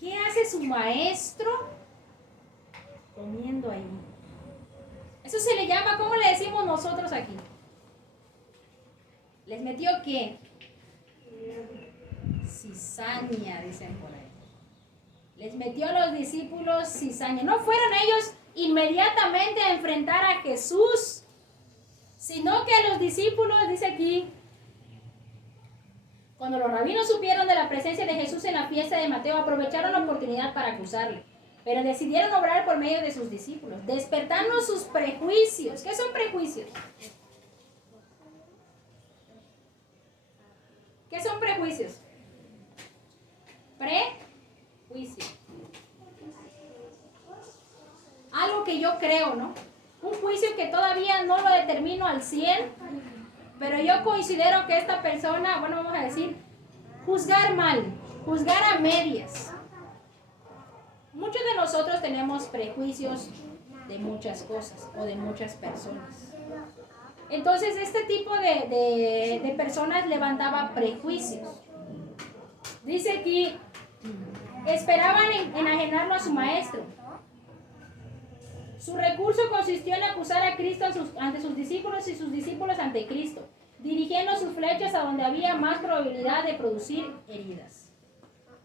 ¿Qué hace su maestro comiendo ahí? Eso se le llama, ¿cómo le decimos nosotros aquí? ¿Les metió qué? Cizaña, dicen por ahí. Les metió a los discípulos cizaña. No fueron ellos inmediatamente a enfrentar a Jesús, sino que a los discípulos, dice aquí, cuando los rabinos supieron de la presencia de Jesús en la fiesta de Mateo, aprovecharon la oportunidad para acusarle, pero decidieron obrar por medio de sus discípulos, despertando sus prejuicios. ¿Qué son prejuicios? ¿Qué son prejuicios? Prejuicio. Algo que yo creo, ¿no? Un juicio que todavía no lo determino al 100, pero yo considero que esta persona, bueno, vamos a decir, juzgar mal, juzgar a medias. Muchos de nosotros tenemos prejuicios de muchas cosas o de muchas personas. Entonces, este tipo de personas levantaba prejuicios. Dice aquí, esperaban en enajenarlo a su maestro. Su recurso consistió en acusar a Cristo ante sus discípulos y sus discípulos ante Cristo, dirigiendo sus flechas a donde había más probabilidad de producir heridas.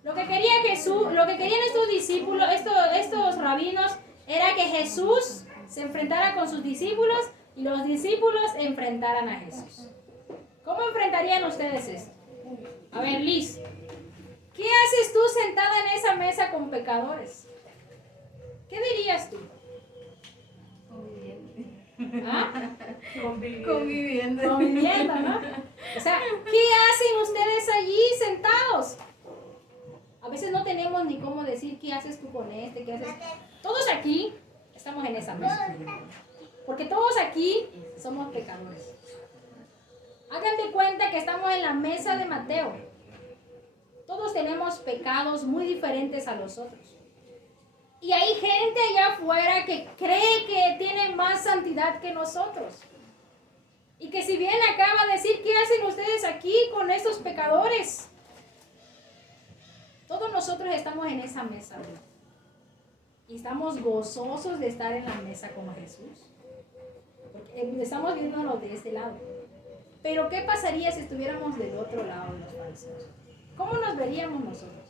Lo que quería Jesús, lo que querían estos discípulos, estos rabinos, era que Jesús se enfrentara con sus discípulos y los discípulos enfrentaran a Jesús. ¿Cómo enfrentarían ustedes esto? A ver, Liz, ¿qué haces tú sentada en esa mesa con pecadores? ¿Qué dirías tú? ¿Ah? Conviviendo, ¿no? O sea, ¿qué hacen ustedes allí sentados? A veces no tenemos ni cómo decir qué haces tú con este, qué haces. Todos aquí estamos en esa mesa. Porque todos aquí somos pecadores. Hagan de cuenta que estamos en la mesa de Mateo. Todos tenemos pecados muy diferentes a los otros. Y hay gente allá afuera que cree que tiene más santidad que nosotros. Y que si bien acaba de decir, ¿qué hacen ustedes aquí con estos pecadores? Todos nosotros estamos en esa mesa, ¿no? Y estamos gozosos de estar en la mesa con Jesús. Porque estamos viéndolo de este lado. Pero ¿qué pasaría si estuviéramos del otro lado de los fariseos? ¿Cómo nos veríamos nosotros?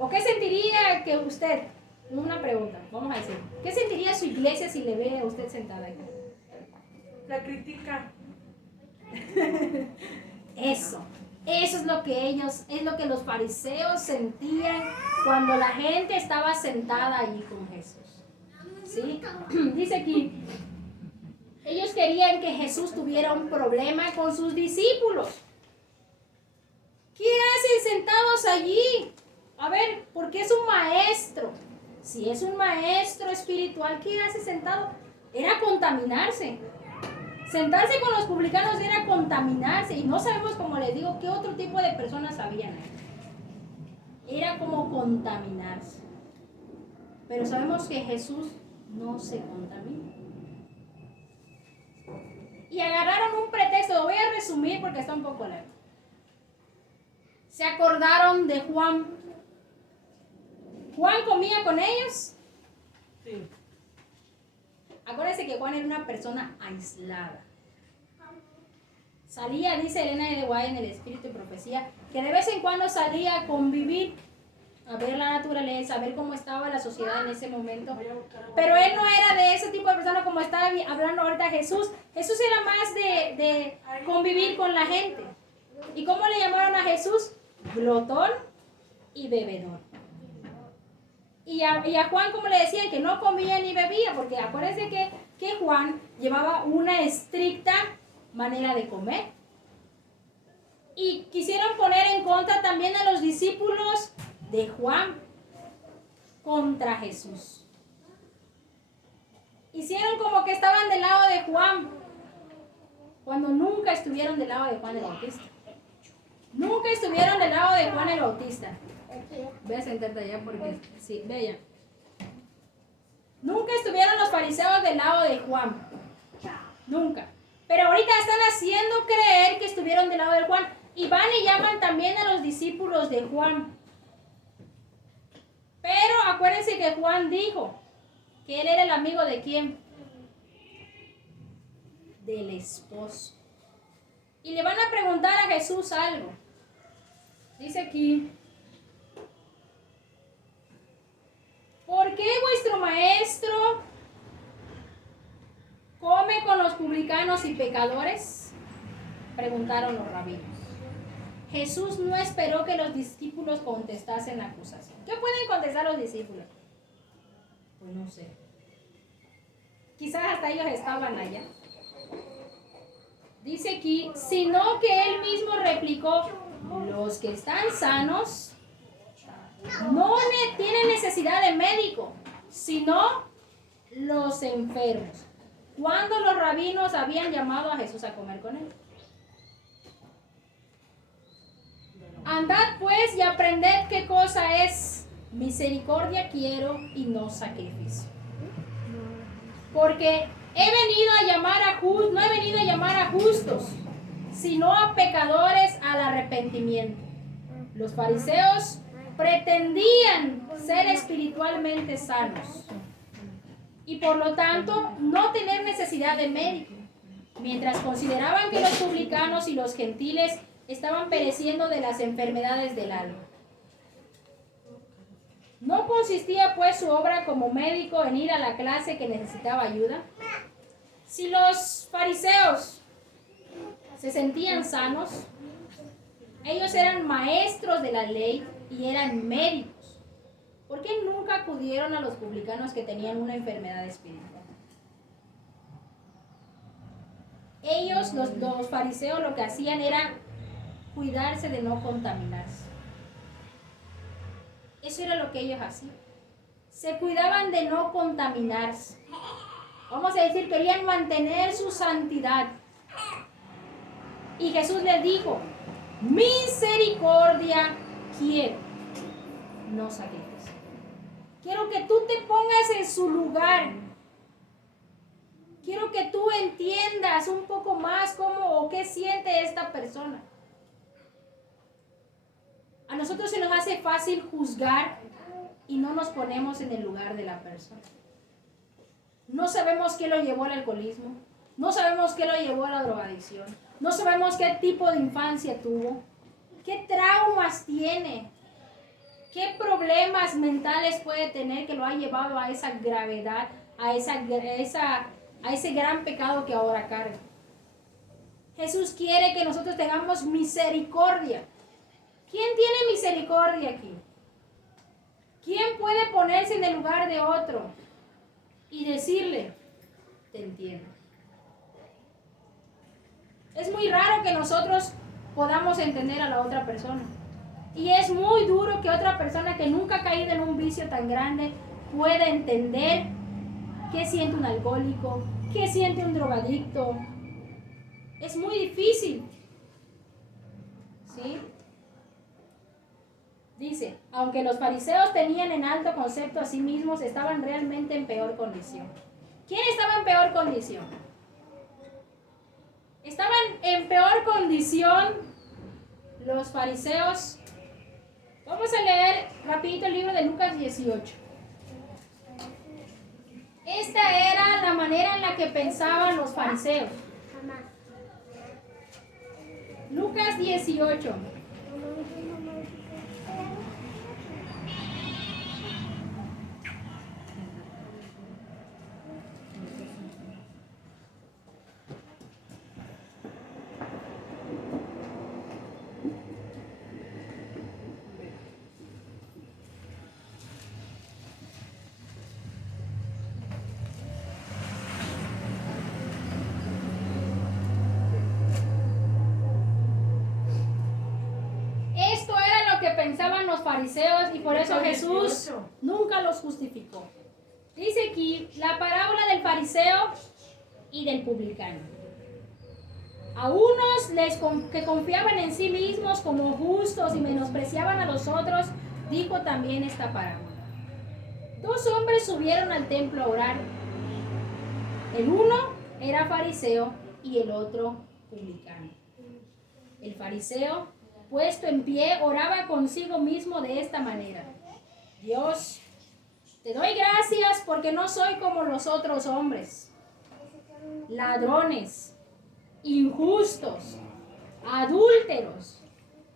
¿O qué sentiría que usted, una pregunta, vamos a decir, qué sentiría su iglesia si le ve a usted sentada aquí? La critica. Eso es lo que es lo que los fariseos sentían cuando la gente estaba sentada allí con Jesús. ¿Sí? Dice aquí, ellos querían que Jesús tuviera un problema con sus discípulos. ¿Qué hacen sentados allí? A ver, porque es un maestro. Si es un maestro espiritual, ¿qué hace sentado? Era contaminarse. Sentarse con los publicanos era contaminarse. Y no sabemos, como les digo, qué otro tipo de personas habían ahí. Era como contaminarse. Pero sabemos que Jesús no se contamina. Y agarraron un pretexto. Lo voy a resumir porque está un poco largo. Se acordaron de Juan. ¿Juan comía con ellos? Sí. Acuérdense que Juan era una persona aislada. Salía, dice Elena de White en el Espíritu y Profecía, que de vez en cuando salía a convivir, a ver la naturaleza, a ver cómo estaba la sociedad en ese momento. Pero él no era de ese tipo de persona como está hablando ahorita Jesús. Jesús era más de convivir con la gente. ¿Y cómo le llamaron a Jesús? Glotón y bebedor. Y a Juan, como le decían, que no comía ni bebía, porque acuérdense que Juan llevaba una estricta manera de comer. Y quisieron poner en contra también a los discípulos de Juan contra Jesús. Hicieron como que estaban del lado de Juan, cuando nunca estuvieron del lado de Juan el Bautista. Nunca estuvieron del lado de Juan el Bautista. Ve a sentarte allá porque... Sí, ve allá. Nunca estuvieron los fariseos del lado de Juan. Nunca. Pero ahorita están haciendo creer que estuvieron del lado de Juan. Y van y llaman también a los discípulos de Juan. Pero acuérdense que Juan dijo que él era el amigo de ¿quién? Del esposo. Y le van a preguntar a Jesús algo. Dice aquí, ¿por qué vuestro maestro come con los publicanos y pecadores? Preguntaron los rabinos. Jesús no esperó que los discípulos contestasen la acusación. ¿Qué pueden contestar los discípulos? Pues no sé. Quizás hasta ellos estaban allá. Dice aquí, sino que él mismo replicó, los que están sanos no tienen necesidad de médico, sino los enfermos. ¿Cuándo los rabinos habían llamado a Jesús a comer con él? Andad pues y aprended qué cosa es misericordia quiero y no sacrificio. Porque no he venido a llamar a justos, sino a pecadores al arrepentimiento. Los fariseos pretendían ser espiritualmente sanos y por lo tanto no tener necesidad de médico, mientras consideraban que los publicanos y los gentiles estaban pereciendo de las enfermedades del alma. ¿No consistía pues su obra como médico en ir a la clase que necesitaba ayuda? Si los fariseos se sentían sanos, ellos eran maestros de la ley y eran médicos, ¿por qué nunca acudieron a los publicanos que tenían una enfermedad espiritual? Ellos, los fariseos, lo que hacían era cuidarse de no contaminarse. Eso era lo que ellos hacían. Se cuidaban de no contaminarse. Vamos a decir, querían mantener su santidad. Y Jesús les dijo, misericordia quiero, no sacrificio. Quiero que tú te pongas en su lugar. Quiero que tú entiendas un poco más cómo o qué siente esta persona. A nosotros se nos hace fácil juzgar y no nos ponemos en el lugar de la persona. No sabemos qué lo llevó al alcoholismo, no sabemos qué lo llevó a la drogadicción, No sabemos qué tipo de infancia tuvo, qué traumas tiene, qué problemas mentales puede tener que lo ha llevado a esa gravedad, a ese gran pecado que ahora carga. Jesús quiere que nosotros tengamos misericordia. ¿Quién tiene misericordia aquí? ¿Quién puede ponerse en el lugar de otro y decirle, te entiendo? Es muy raro que nosotros podamos entender a la otra persona. Y es muy duro que otra persona que nunca ha caído en un vicio tan grande pueda entender qué siente un alcohólico, qué siente un drogadicto. Es muy difícil. ¿Sí? Dice, aunque los fariseos tenían en alto concepto a sí mismos, estaban realmente en peor condición. ¿Quién estaba en peor condición? Estaban en peor condición los fariseos. Vamos a leer rapidito el libro de Lucas 18. Esta era la manera en la que pensaban los fariseos. Lucas 18. Pensaban los fariseos y por eso Jesús nunca los justificó. Dice aquí la parábola del fariseo y del publicano. A unos que confiaban en sí mismos como justos y menospreciaban a los otros, dijo también esta parábola. Dos hombres subieron al templo a orar. El uno era fariseo y el otro publicano. El fariseo, puesto en pie, oraba consigo mismo de esta manera: Dios, te doy gracias porque no soy como los otros hombres, ladrones, injustos, adúlteros,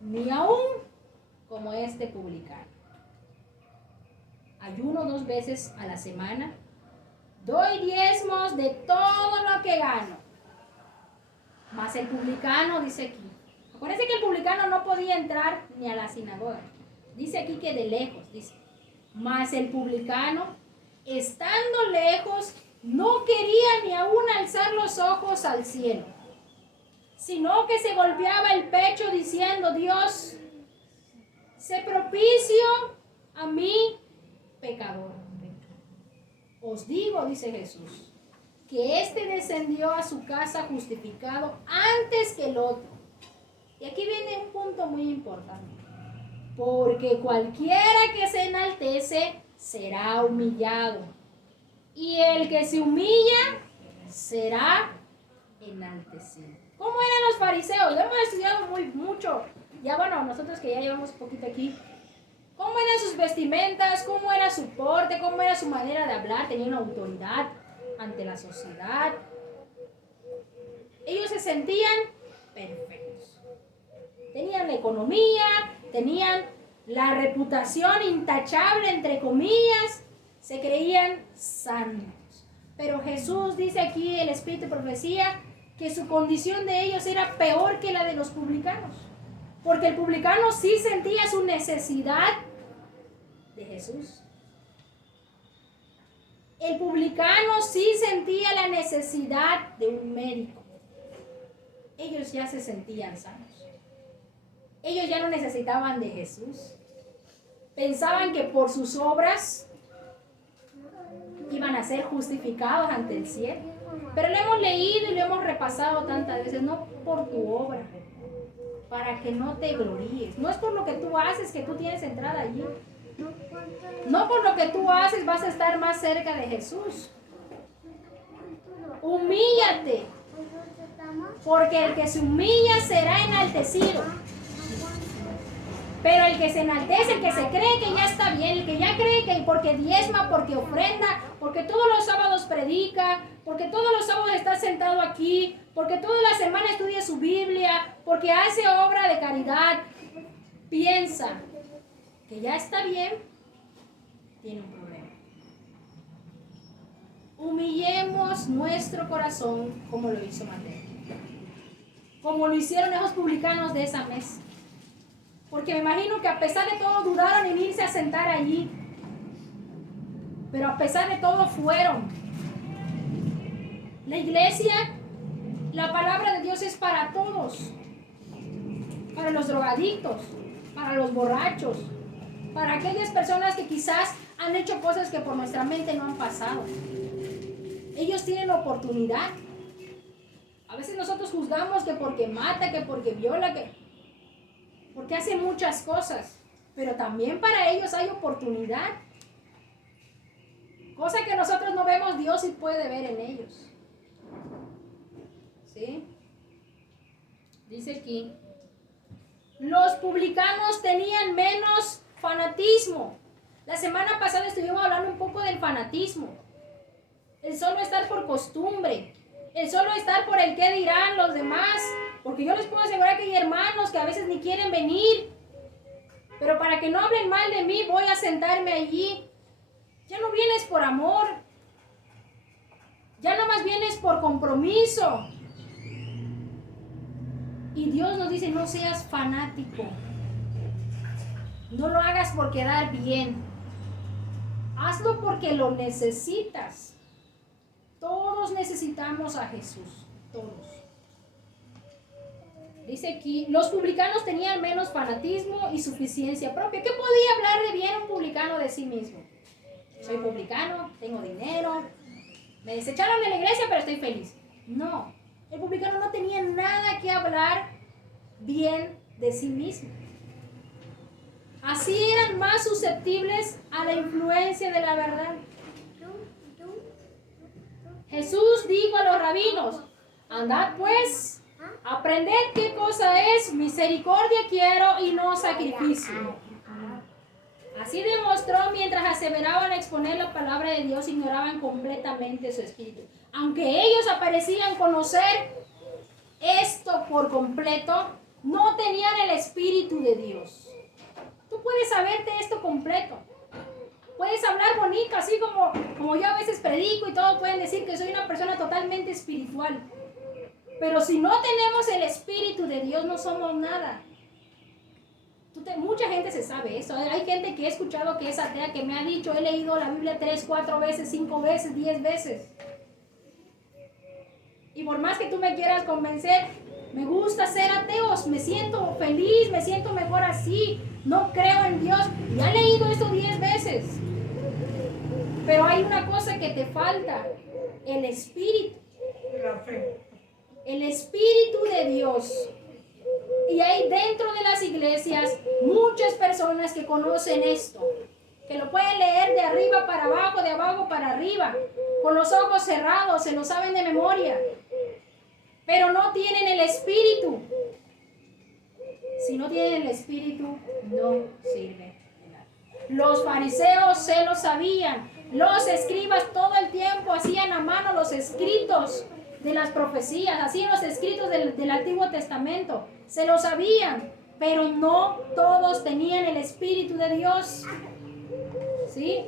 ni aún como este publicano. Ayuno 2 veces a la semana, doy diezmos de todo lo que gano. Mas el publicano, dice aquí, acuérdense que el publicano no podía entrar ni a la sinagoga. Dice aquí que de lejos, dice. Mas el publicano, estando lejos, no quería ni aún alzar los ojos al cielo, sino que se golpeaba el pecho diciendo: Dios, sé propicio a mí, pecador. Os digo, dice Jesús, que éste descendió a su casa justificado antes que el otro. Y aquí viene un punto muy importante. Porque cualquiera que se enaltece será humillado, y el que se humilla será enaltecido. ¿Cómo eran los fariseos? Lo hemos estudiado mucho. Ya bueno, nosotros que ya llevamos un poquito aquí. ¿Cómo eran sus vestimentas? ¿Cómo era su porte? ¿Cómo era su manera de hablar? Tenían autoridad ante la sociedad. Ellos se sentían perfectos. Tenían la economía, tenían la reputación intachable, entre comillas, se creían santos. Pero Jesús dice aquí, el Espíritu de Profecía, que su condición de ellos era peor que la de los publicanos. Porque el publicano sí sentía su necesidad de Jesús. El publicano sí sentía la necesidad de un médico. Ellos ya se sentían sanos. Ellos ya no necesitaban de Jesús. Pensaban que por sus obras iban a ser justificados ante el cielo. Pero lo hemos leído y lo hemos repasado tantas veces. No por tu obra, para que no te gloríes. No es por lo que tú haces que tú tienes entrada allí. No por lo que tú haces vas a estar más cerca de Jesús. Humíllate, porque el que se humilla será enaltecido. Pero el que se enaltece, el que se cree que ya está bien, el que ya cree que porque diezma, porque ofrenda, porque todos los sábados predica, porque todos los sábados está sentado aquí, porque toda la semana estudia su Biblia, porque hace obra de caridad, piensa que ya está bien, tiene un problema. Humillemos nuestro corazón como lo hizo Mateo, como lo hicieron esos publicanos de esa mesa. Porque me imagino que a pesar de todo dudaron en irse a sentar allí. Pero a pesar de todo fueron. La iglesia, la palabra de Dios es para todos. Para los drogadictos, para los borrachos, para aquellas personas que quizás han hecho cosas que por nuestra mente no han pasado. Ellos tienen oportunidad. A veces nosotros juzgamos que porque mata, que porque viola, porque hace muchas cosas, pero también para ellos hay oportunidad. Cosa que nosotros no vemos, Dios sí puede ver en ellos. ¿Sí? Dice aquí, los publicanos tenían menos fanatismo. La semana pasada estuvimos hablando un poco del fanatismo. El solo estar por costumbre, el solo estar por el qué dirán los demás. Porque yo les puedo asegurar que hay hermanos que a veces ni quieren venir. Pero para que no hablen mal de mí, voy a sentarme allí. Ya no vienes por amor. Ya nomás vienes por compromiso. Y Dios nos dice, no seas fanático. No lo hagas por quedar bien. Hazlo porque lo necesitas. Todos necesitamos a Jesús. Todos. Dice aquí, los publicanos tenían menos fanatismo y suficiencia propia. ¿Qué podía hablar de bien un publicano de sí mismo? Soy publicano, tengo dinero, me desecharon de la iglesia, pero estoy feliz. No, el publicano no tenía nada que hablar bien de sí mismo. Así eran más susceptibles a la influencia de la verdad. Jesús dijo a los rabinos, andad pues, aprended qué cosa es misericordia quiero y no sacrificio. Así demostró mientras aseveraban exponer la palabra de Dios, ignoraban completamente su espíritu. Aunque ellos aparecían conocer esto por completo, no tenían el espíritu de Dios. Tú puedes saberte esto completo. Puedes hablar bonito, así como yo a veces predico y todos pueden decir que soy una persona totalmente espiritual. Pero si no tenemos el Espíritu de Dios, no somos nada. Mucha gente se sabe eso. Hay gente que he escuchado que es atea, que me ha dicho, he leído la Biblia 3, 4 veces, 5 veces, 10 veces. Y por más que tú me quieras convencer, me gusta ser ateo, me siento feliz, me siento mejor así, no creo en Dios. Ya he leído esto 10 veces. Pero hay una cosa que te falta, el Espíritu. La fe. El Espíritu de Dios. Y hay dentro de las iglesias muchas personas que conocen esto, que lo pueden leer de arriba para abajo, de abajo para arriba, con los ojos cerrados, se lo saben de memoria, pero no tienen el Espíritu. Si no tienen el Espíritu, no sirve. Los fariseos se lo sabían, los escribas todo el tiempo hacían a mano los escritos de las profecías, así los escritos del Antiguo Testamento, se lo sabían, pero no todos tenían el Espíritu de Dios. ¿Sí?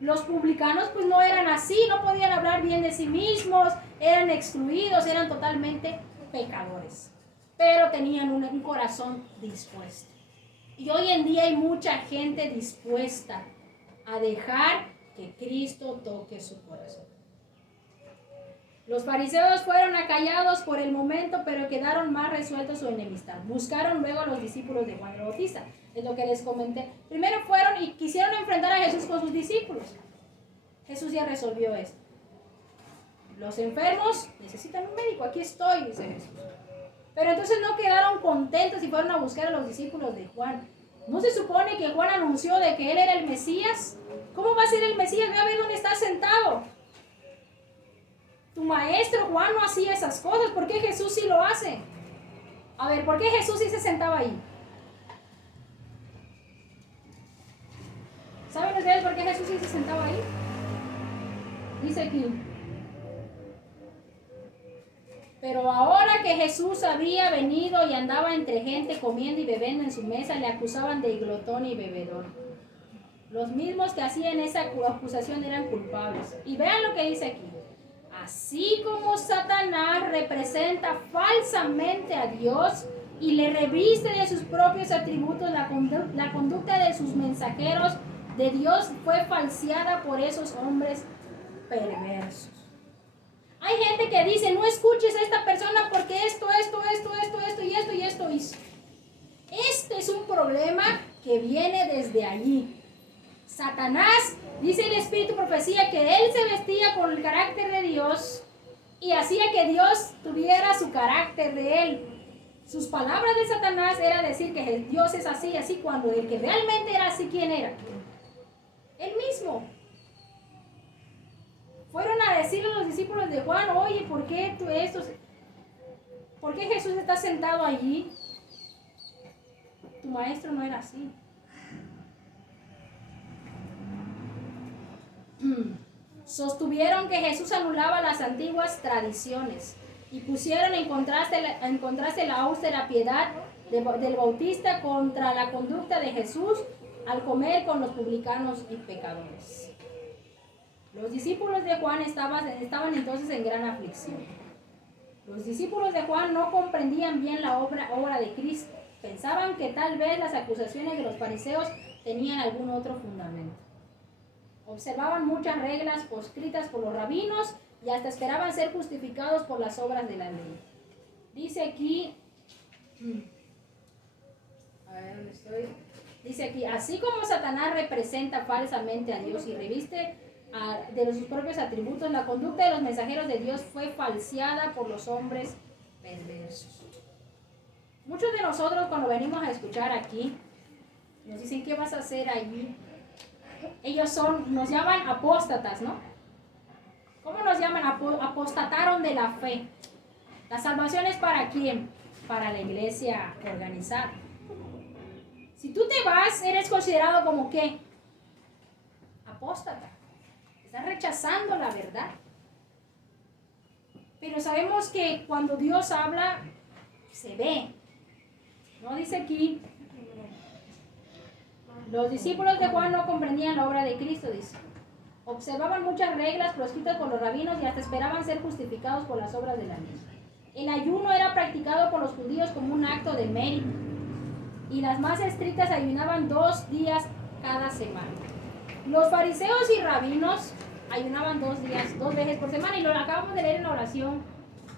Los publicanos pues no eran así, no podían hablar bien de sí mismos, eran excluidos, eran totalmente pecadores, pero tenían un corazón dispuesto. Y hoy en día hay mucha gente dispuesta a dejar que Cristo toque su corazón. Los fariseos fueron acallados por el momento, pero quedaron más resueltos su enemistad. Buscaron luego a los discípulos de Juan el Bautista. Es lo que les comenté. Primero fueron y quisieron enfrentar a Jesús con sus discípulos. Jesús ya resolvió esto. Los enfermos necesitan un médico. Aquí estoy, dice Jesús. Pero entonces no quedaron contentos y fueron a buscar a los discípulos de Juan. ¿No se supone que Juan anunció de que él era el Mesías? ¿Cómo va a ser el Mesías? Ve a ver dónde está sentado. Tu maestro Juan no hacía esas cosas. ¿Por qué Jesús sí lo hace? A ver, ¿por qué Jesús sí se sentaba ahí? ¿Saben ustedes por qué Jesús sí se sentaba ahí? Dice aquí. Pero ahora que Jesús había venido y andaba entre gente comiendo y bebiendo en su mesa, le acusaban de glotón y bebedor. Los mismos que hacían esa acusación eran culpables. Y vean lo que dice aquí. Así como Satanás representa falsamente a Dios y le reviste de sus propios atributos, la conducta de sus mensajeros de Dios fue falseada por esos hombres perversos. Hay gente que dice, no escuches a esta persona porque esto y esto hizo. Este es un problema que viene desde allí. Satanás, dice el Espíritu Profecía, que él se vestía con el carácter de Dios y hacía que Dios tuviera su carácter de él. Sus palabras de Satanás era decir que Dios es así, así, cuando el que realmente era así, ¿quién era? Él mismo. Fueron a decirle a los discípulos de Juan, oye, ¿por qué tú esto? ¿Por qué Jesús está sentado allí? Tu maestro no era así. Sostuvieron que Jesús anulaba las antiguas tradiciones y pusieron en contraste la austera piedad del Bautista contra la conducta de Jesús al comer con los publicanos y pecadores. Los discípulos de Juan estaban entonces en gran aflicción. Los discípulos de Juan no comprendían bien la obra de Cristo. Pensaban que tal vez las acusaciones de los fariseos tenían algún otro fundamento. Observaban muchas reglas proscritas por los rabinos y hasta esperaban ser justificados por las obras de la ley. Dice aquí, ¿dónde estoy? Dice aquí, así como Satanás representa falsamente a Dios y reviste de sus propios atributos, la conducta de los mensajeros de Dios fue falseada por los hombres perversos. Muchos de nosotros cuando venimos a escuchar aquí, nos dicen, ¿qué vas a hacer allí? Ellos nos llaman apóstatas, ¿no? ¿Cómo nos llaman? Apostataron de la fe. La salvación es ¿para quién? Para la iglesia organizada. Si tú te vas, eres considerado como ¿qué? Apóstata. Estás rechazando la verdad. Pero sabemos que cuando Dios habla, se ve. ¿No? Dice aquí, los discípulos de Juan no comprendían la obra de Cristo, dice. Observaban muchas reglas proscritas por los rabinos y hasta esperaban ser justificados por las obras de la ley. El ayuno era practicado por los judíos como un acto de mérito. Y las más estrictas ayunaban 2 días cada semana. Los fariseos y rabinos ayunaban 2 veces por semana, y lo acabamos de leer en la oración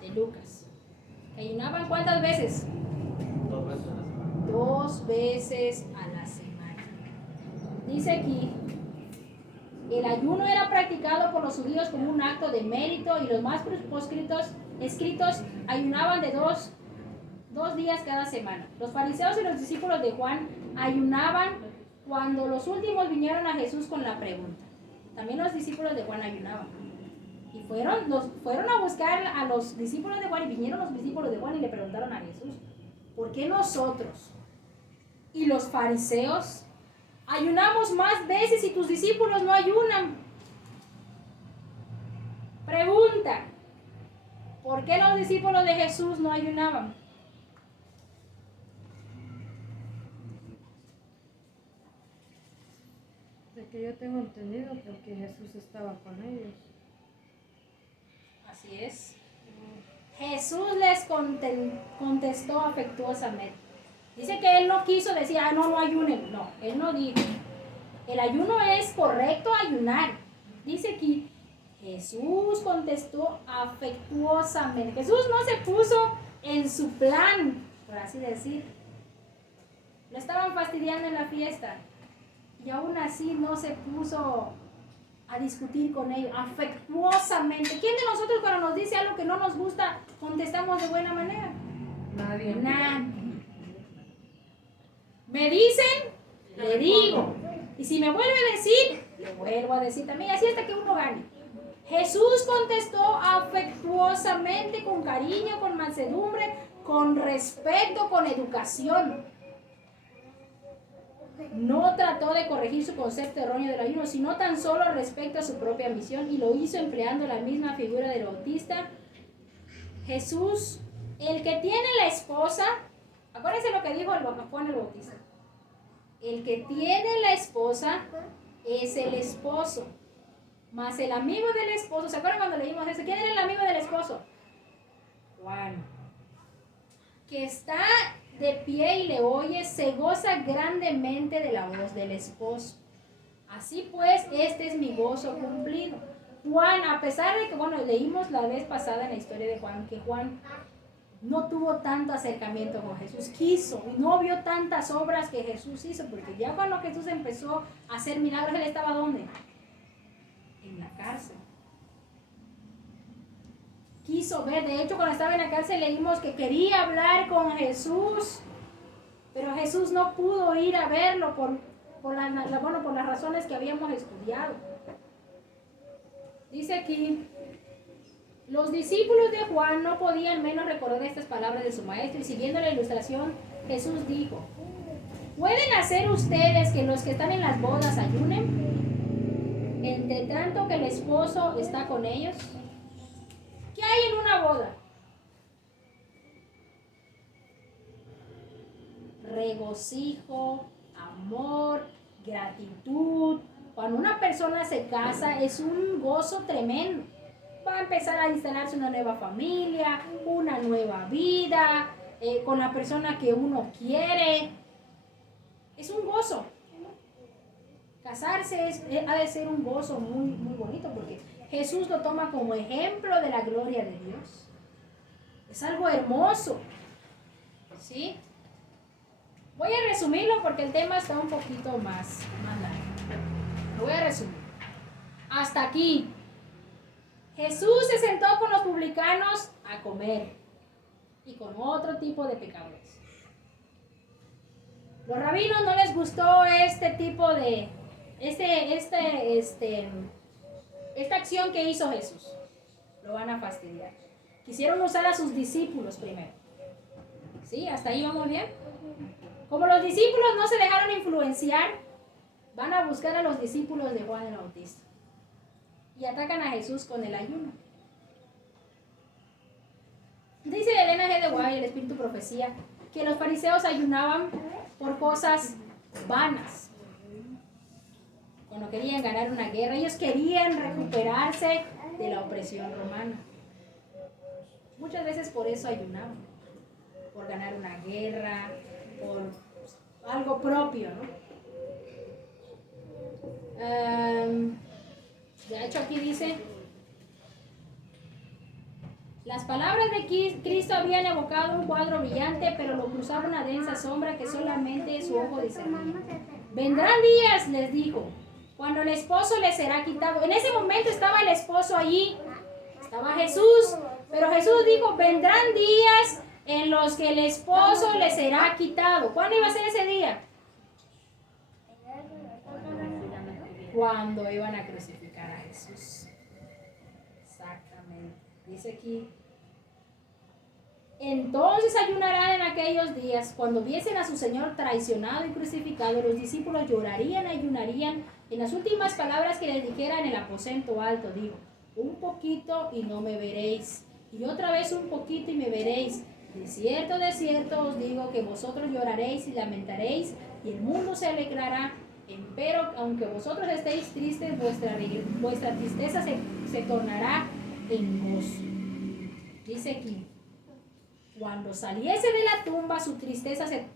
de Lucas. ¿Ayunaban cuántas veces? 2 veces a la semana. 2 veces a la semana. Dice aquí, el ayuno era practicado por los judíos como un acto de mérito, y los más escritos ayunaban de 2 días cada semana. Los fariseos y los discípulos de Juan ayunaban cuando los últimos vinieron a Jesús con la pregunta. También los discípulos de Juan ayunaban. Y fueron a buscar a los discípulos de Juan, y vinieron los discípulos de Juan y le preguntaron a Jesús, ¿por qué nosotros y los fariseos ayunamos más veces y tus discípulos no ayunan? Pregunta, ¿por qué los discípulos de Jesús no ayunaban? De que yo tengo entendido, porque Jesús estaba con ellos. Así es. Jesús les contestó afectuosamente. Dice que él no quiso decir, no ayunen. No, él no dijo. El ayuno es correcto ayunar. Dice aquí, Jesús contestó afectuosamente. Jesús no se puso en su plan, por así decir. Lo estaban fastidiando en la fiesta. Y aún así no se puso a discutir con ellos, afectuosamente. ¿Quién de nosotros cuando nos dice algo que no nos gusta, contestamos de buena manera? Nadie. Me dicen, le digo. Y si me vuelve a decir, le vuelvo a decir también. Así hasta que uno gane. Jesús contestó afectuosamente, con cariño, con mansedumbre, con respeto, con educación. No trató de corregir su concepto erróneo del ayuno, sino tan solo respecto a su propia misión, y lo hizo empleando la misma figura del bautista. Jesús, el que tiene la esposa, acuérdense lo que dijo Juan el Bautista. El que tiene la esposa es el esposo, más el amigo del esposo. ¿Se acuerdan cuando leímos eso? ¿Quién era el amigo del esposo? Juan. Que está de pie y le oye, se goza grandemente de la voz del esposo. Así pues, este es mi gozo cumplido. Juan, a pesar de que, leímos la vez pasada en la historia de Juan, que Juan no tuvo tanto acercamiento con Jesús, quiso y no vio tantas obras que Jesús hizo, porque ya cuando Jesús empezó a hacer milagros, él estaba ¿dónde? En la cárcel. Quiso ver, de hecho cuando estaba en la cárcel leímos que quería hablar con Jesús, pero Jesús no pudo ir a verlo por las razones que habíamos estudiado. Dice aquí, los discípulos de Juan no podían menos recordar estas palabras de su maestro, y siguiendo la ilustración, Jesús dijo, ¿pueden hacer ustedes que los que están en las bodas ayunen, entre tanto que el esposo está con ellos? ¿Qué hay en una boda? Regocijo, amor, gratitud. Cuando una persona se casa es un gozo tremendo. Va a empezar a instalarse una nueva familia, una nueva vida, con la persona que uno quiere. Es un gozo. Casarse ha de ser un gozo muy, muy bonito, porque Jesús lo toma como ejemplo de la gloria de Dios. Es algo hermoso. ¿Sí? Voy a resumirlo porque el tema está un poquito más largo. Lo voy a resumir. Hasta aquí. Jesús se sentó con los publicanos a comer y con otro tipo de pecadores. Los rabinos no les gustó este tipo de esta acción que hizo Jesús. Lo van a fastidiar. Quisieron usar a sus discípulos primero. ¿Sí? ¿Hasta ahí vamos bien? Como los discípulos no se dejaron influenciar, van a buscar a los discípulos de Juan el Bautista y atacan a Jesús con el ayuno. Dice Elena G. de White, el Espíritu Profecía, que los fariseos ayunaban por cosas vanas. Cuando querían ganar una guerra, ellos querían recuperarse de la opresión romana. Muchas veces por eso ayunaban, por ganar una guerra, por algo propio, ¿no? De hecho aquí dice, las palabras de Cristo habían evocado un cuadro brillante, pero lo cruzaba una densa sombra que solamente su ojo discernía. Vendrán días, les dijo, cuando el esposo les será quitado. En ese momento estaba el esposo allí, estaba Jesús, pero Jesús dijo, vendrán días en los que el esposo les será quitado. ¿Cuándo iba a ser ese día? Cuando iban a crucificar a Jesús. Exactamente. Dice aquí, entonces ayunarán en aquellos días. Cuando viesen a su Señor traicionado y crucificado, los discípulos llorarían, ayunarían. En las últimas palabras que les dijera en el aposento alto, dijo, un poquito y no me veréis, y otra vez un poquito y me veréis. De cierto os digo que vosotros lloraréis y lamentaréis, y el mundo se alegrará. Empero, aunque vosotros estéis tristes, vuestra tristeza se tornará en gozo. Dice aquí, cuando saliese de la tumba, su tristeza se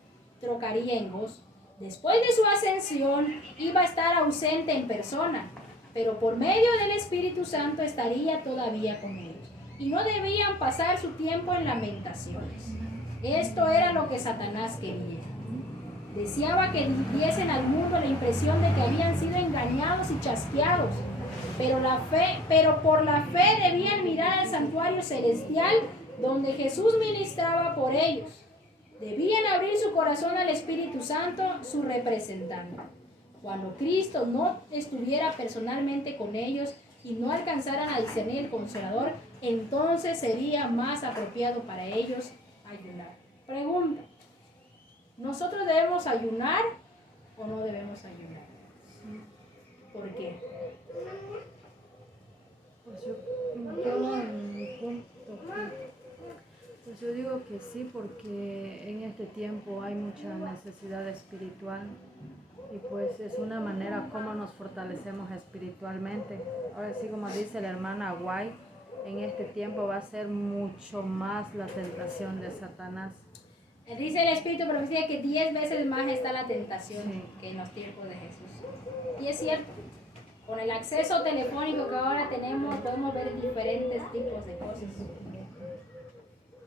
trocaría en gozo. Después de su ascensión, iba a estar ausente en persona, pero por medio del Espíritu Santo estaría todavía con ellos. Y no debían pasar su tiempo en lamentaciones. Esto era lo que Satanás quería. Deseaba que diesen al mundo la impresión de que habían sido engañados y chasqueados, pero por la fe debían mirar al santuario celestial donde Jesús ministraba por ellos. Debían abrir su corazón al Espíritu Santo, su representante. Cuando Cristo no estuviera personalmente con ellos y no alcanzaran a discernir el Consolador, entonces sería más apropiado para ellos ayunar. Pregunta, ¿nosotros debemos ayunar o no debemos ayunar? ¿Por qué? Pues yo en mi punto, pues yo digo que sí, porque en este tiempo hay mucha necesidad espiritual y pues es una manera como nos fortalecemos espiritualmente. Ahora sí, como dice la hermana White, en este tiempo va a ser mucho más la tentación de Satanás. Dice el Espíritu Profecía que 10 veces más está la tentación Sí. que en los tiempos de Jesús. Y es cierto, con el acceso telefónico que ahora tenemos, podemos ver diferentes tipos de cosas.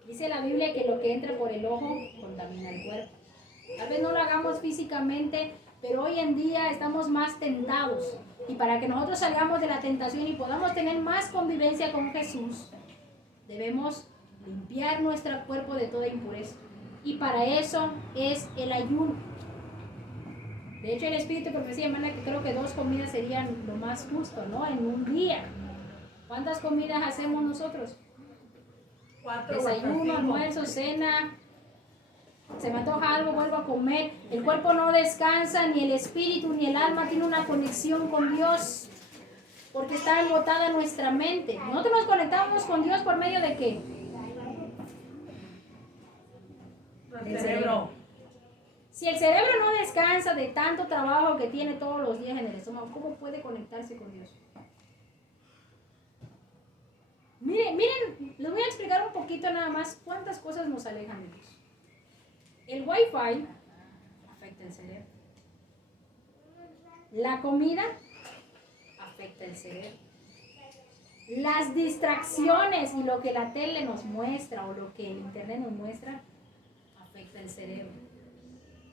Dice la Biblia que lo que entra por el ojo contamina el cuerpo. Tal vez no lo hagamos físicamente, pero hoy en día estamos más tentados. Y para que nosotros salgamos de la tentación y podamos tener más convivencia con Jesús, debemos limpiar nuestro cuerpo de toda impureza. Y para eso es el ayuno. De hecho, el Espíritu Profecía, hermana, que creo que 2 comidas serían lo más justo, ¿no? En un día. ¿Cuántas comidas hacemos nosotros? 4 Desayuno, almuerzo, cena. Se me antoja algo, vuelvo a comer. El cuerpo no descansa, ni el espíritu, ni el alma tiene una conexión con Dios. Porque está embotada nuestra mente. Nosotros nos conectamos con Dios por medio de ¿qué? El cerebro. Si el cerebro no descansa de tanto trabajo que tiene todos los días en el estómago, ¿cómo puede conectarse con Dios? Miren, les voy a explicar un poquito nada más cuántas cosas nos alejan de Dios. El Wi-Fi afecta el cerebro. La comida afecta el cerebro. Las distracciones y lo que la tele nos muestra o lo que el internet nos muestra afecta el cerebro.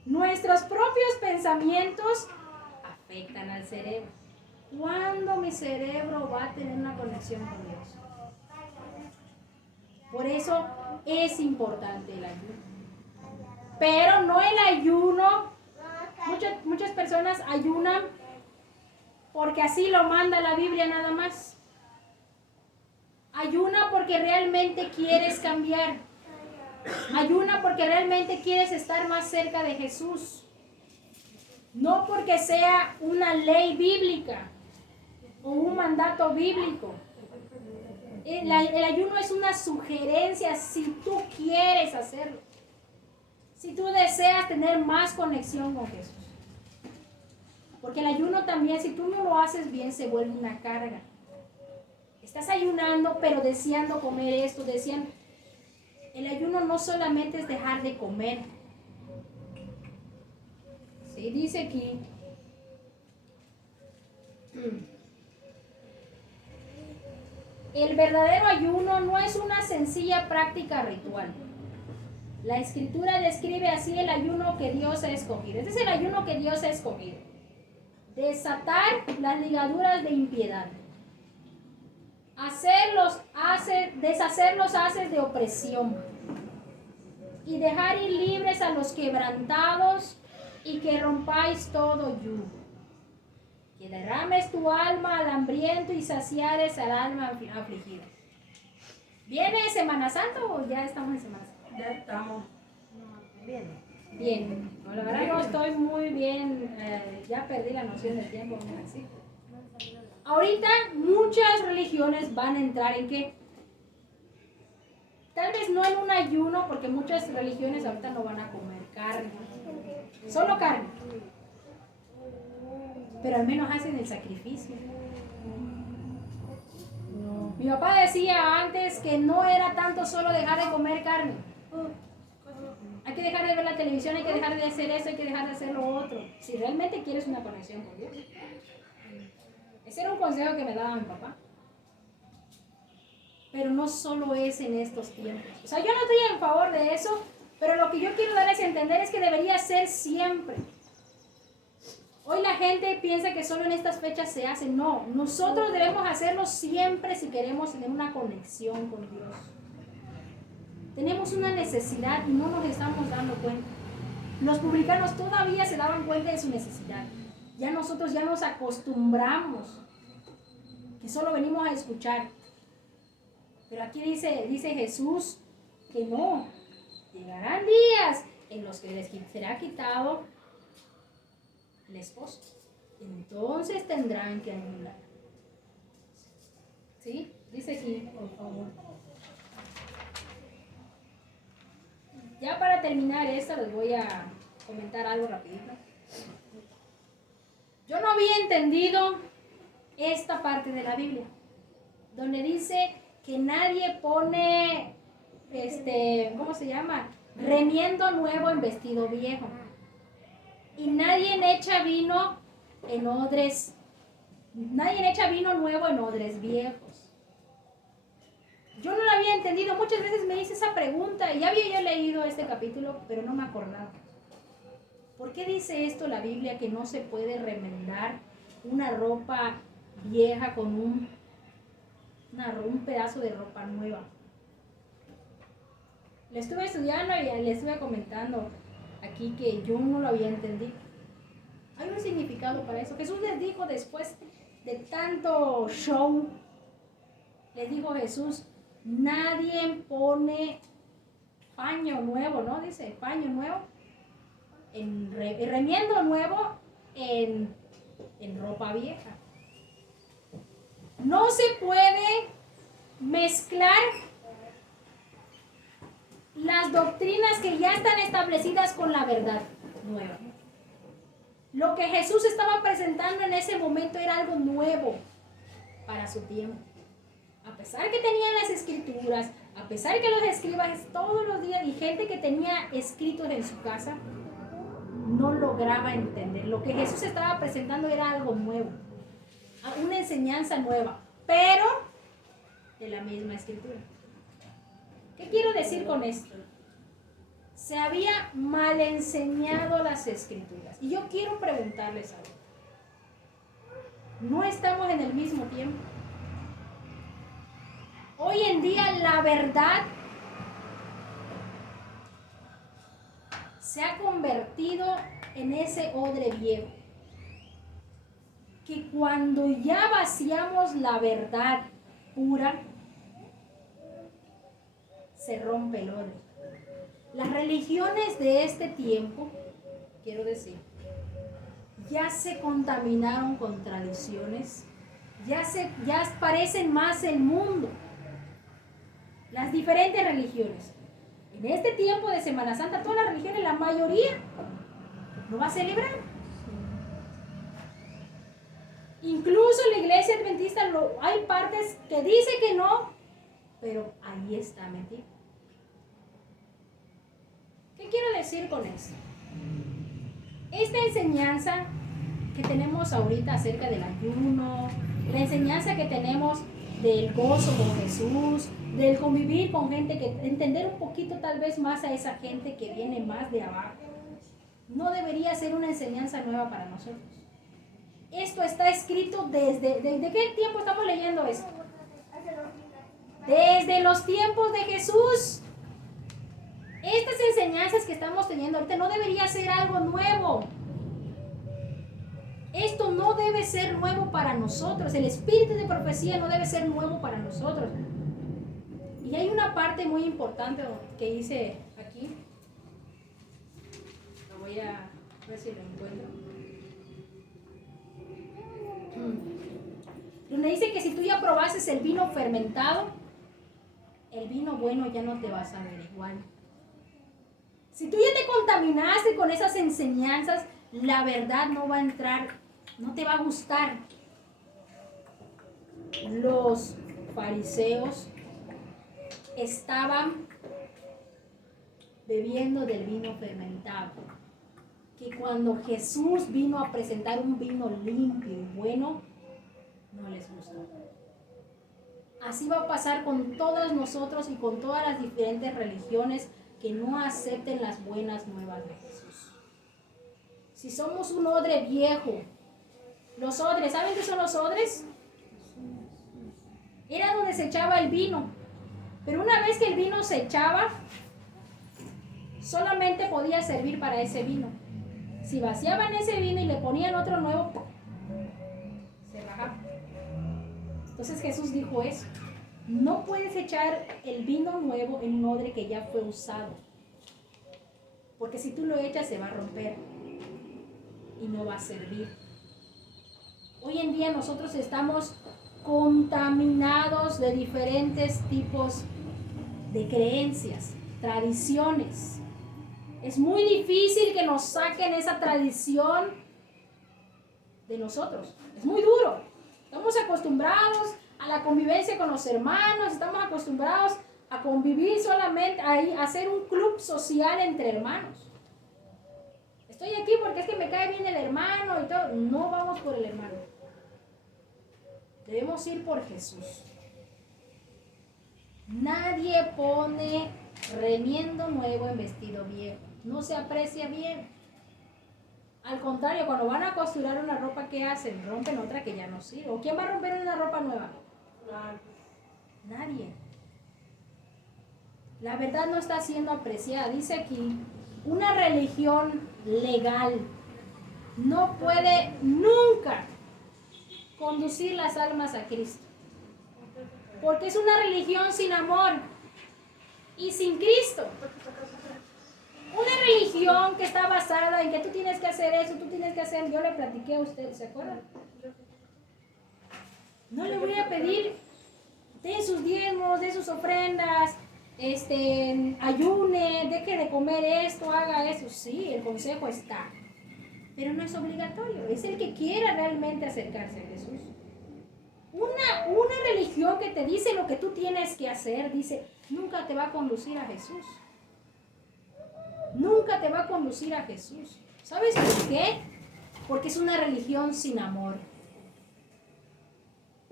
Nuestros propios pensamientos afectan al cerebro. ¿Cuándo mi cerebro va a tener una conexión con Dios? Por eso es importante el ayuno. Pero no el ayuno. Muchas personas ayunan porque así lo manda la Biblia nada más. Ayuna porque realmente quieres cambiar. Ayuna porque realmente quieres estar más cerca de Jesús. No porque sea una ley bíblica o un mandato bíblico. El ayuno es una sugerencia si tú quieres hacerlo. Si tú deseas tener más conexión con Jesús. Porque el ayuno también, si tú no lo haces bien, se vuelve una carga. Estás ayunando, pero deseando comer esto, deseando. El ayuno no solamente es dejar de comer. Sí, dice aquí. El verdadero ayuno no es una sencilla práctica ritual. La Escritura describe así el ayuno que Dios ha escogido. Este es el ayuno que Dios ha escogido. Desatar las ligaduras de impiedad. Deshacer los haces de opresión. Y dejar ir libres a los quebrantados y que rompáis todo yugo. Que derrames tu alma al hambriento y saciares al alma afligida. ¿Viene Semana Santa o ya estamos en Semana Santa? Ya estamos. Bien. La verdad no estoy muy bien. Ya perdí la noción del tiempo. Así. Ahorita muchas religiones van a entrar en qué? Tal vez no en un ayuno, porque muchas religiones ahorita no van a comer carne. Solo carne. Pero al menos hacen el sacrificio. No. Mi papá decía antes que no era tanto solo dejar de comer carne. Hay que dejar de ver la televisión, hay que dejar de hacer eso, hay que dejar de hacer lo otro. Si realmente quieres una conexión con Dios. Ese era un consejo que me daba mi papá. Pero no solo es en estos tiempos. O sea, yo no estoy en favor de eso, pero lo que yo quiero darles a entender es que debería ser siempre. Hoy la gente piensa que solo en estas fechas se hace. No, nosotros debemos hacerlo siempre si queremos tener una conexión con Dios. Tenemos una necesidad y no nos estamos dando cuenta. Los publicanos todavía se daban cuenta de su necesidad. Ya nosotros ya nos acostumbramos que solo venimos a escuchar. Pero aquí dice Jesús que no. Llegarán días en los que les será quitado el esposo. Entonces tendrán que anular. ¿Sí? Dice aquí, por favor. Ya para terminar esto les voy a comentar algo rapidito. Yo no había entendido esta parte de la Biblia, donde dice que nadie pone, ¿cómo se llama? Remiendo nuevo en vestido viejo. Y nadie echa vino en odres, nadie echa vino nuevo en odres viejos. Yo no lo había entendido. Muchas veces me hice esa pregunta y ya había yo leído este capítulo, pero no me acordaba. ¿Por qué dice esto la Biblia que no se puede remendar una ropa vieja con un pedazo de ropa nueva? Le estuve estudiando y le estuve comentando aquí que yo no lo había entendido. Hay un significado para eso. Jesús les dijo después de tanto show, les dijo Jesús, nadie pone paño nuevo, ¿no? Dice paño nuevo, remiendo nuevo en ropa vieja. No se puede mezclar las doctrinas que ya están establecidas con la verdad nueva. Lo que Jesús estaba presentando en ese momento era algo nuevo para su tiempo. A pesar que tenían las escrituras, a pesar que los escribas todos los días y gente que tenía escritos en su casa, no lograba entender. Lo que Jesús estaba presentando era algo nuevo, una enseñanza nueva, pero de la misma escritura. ¿Qué quiero decir con esto? Se había mal enseñado las escrituras. Y yo quiero preguntarles algo. ¿No estamos en el mismo tiempo? Hoy en día la verdad se ha convertido en ese odre viejo. Que cuando ya vaciamos la verdad pura, se rompe el odre. Las religiones de este tiempo, quiero decir, ya se contaminaron con tradiciones, ya parecen más el mundo. Las diferentes religiones. En este tiempo de Semana Santa, todas las religiones, la mayoría, no va a celebrar. Incluso la iglesia adventista, hay partes que dice que no, pero ahí está metido. ¿Qué quiero decir con esto? Esta enseñanza que tenemos ahorita acerca del ayuno, la enseñanza que tenemos del gozo con Jesús, del convivir con gente, que entender un poquito tal vez más a esa gente que viene más de abajo, no debería ser una enseñanza nueva para nosotros. Esto está escrito ¿desde qué tiempo estamos leyendo esto? Desde los tiempos de Jesús. Estas enseñanzas que estamos teniendo ahorita no debería ser algo nuevo. Esto no debe ser nuevo para nosotros. El espíritu de profecía no debe ser nuevo para nosotros. Y hay una parte muy importante que dice aquí. Lo voy a ver si lo encuentro. Donde dice que si tú ya probases el vino fermentado, el vino bueno ya no te va a saber igual. Si tú ya te contaminaste con esas enseñanzas, la verdad no va a entrar, no te va a gustar. Los fariseos estaban bebiendo del vino fermentado, que cuando Jesús vino a presentar un vino limpio y bueno, no les gustó. Así va a pasar con todos nosotros y con todas las diferentes religiones que no acepten las buenas nuevas de Jesús. Si somos un odre viejo, los odres, ¿saben qué son los odres? Era donde se echaba el vino, pero una vez que el vino se echaba, solamente podía servir para ese vino. Si vaciaban ese vino y le ponían otro nuevo, se rajaba. Entonces Jesús dijo eso. No puedes echar el vino nuevo en un odre que ya fue usado, porque si tú lo echas se va a romper. y no va a servir. Hoy en día nosotros estamos contaminados de diferentes tipos de creencias, tradiciones. Es muy difícil que nos saquen esa tradición de nosotros. Es muy duro. Estamos acostumbrados a la convivencia con los hermanos, estamos acostumbrados a convivir solamente, a hacer un club social entre hermanos. Estoy aquí porque es que me cae bien el hermano y todo. No vamos por el hermano. Debemos ir por Jesús. Nadie pone remiendo nuevo en vestido viejo. No se aprecia bien. Al contrario, cuando van a costurar una ropa, ¿qué hacen? Rompen otra que ya no sirve. ¿O quién va a romper una ropa nueva? Nadie. La verdad no está siendo apreciada. Dice aquí, una religión legal no puede nunca conducir las almas a Cristo. Porque es una religión sin amor y sin Cristo. Una religión que está basada en que tú tienes que hacer eso, tú tienes que hacer. Yo le platiqué a usted, ¿se acuerdan? No le voy a pedir de sus diezmos, de sus ofrendas, ayune, deje de comer esto, haga eso. Sí, el consejo está, pero no es obligatorio. Es el que quiera realmente acercarse a Jesús. Una religión que te dice lo que tú tienes que hacer, dice, nunca te va a conducir a Jesús. Nunca te va a conducir a Jesús. ¿Sabes por qué? Porque es una religión sin amor.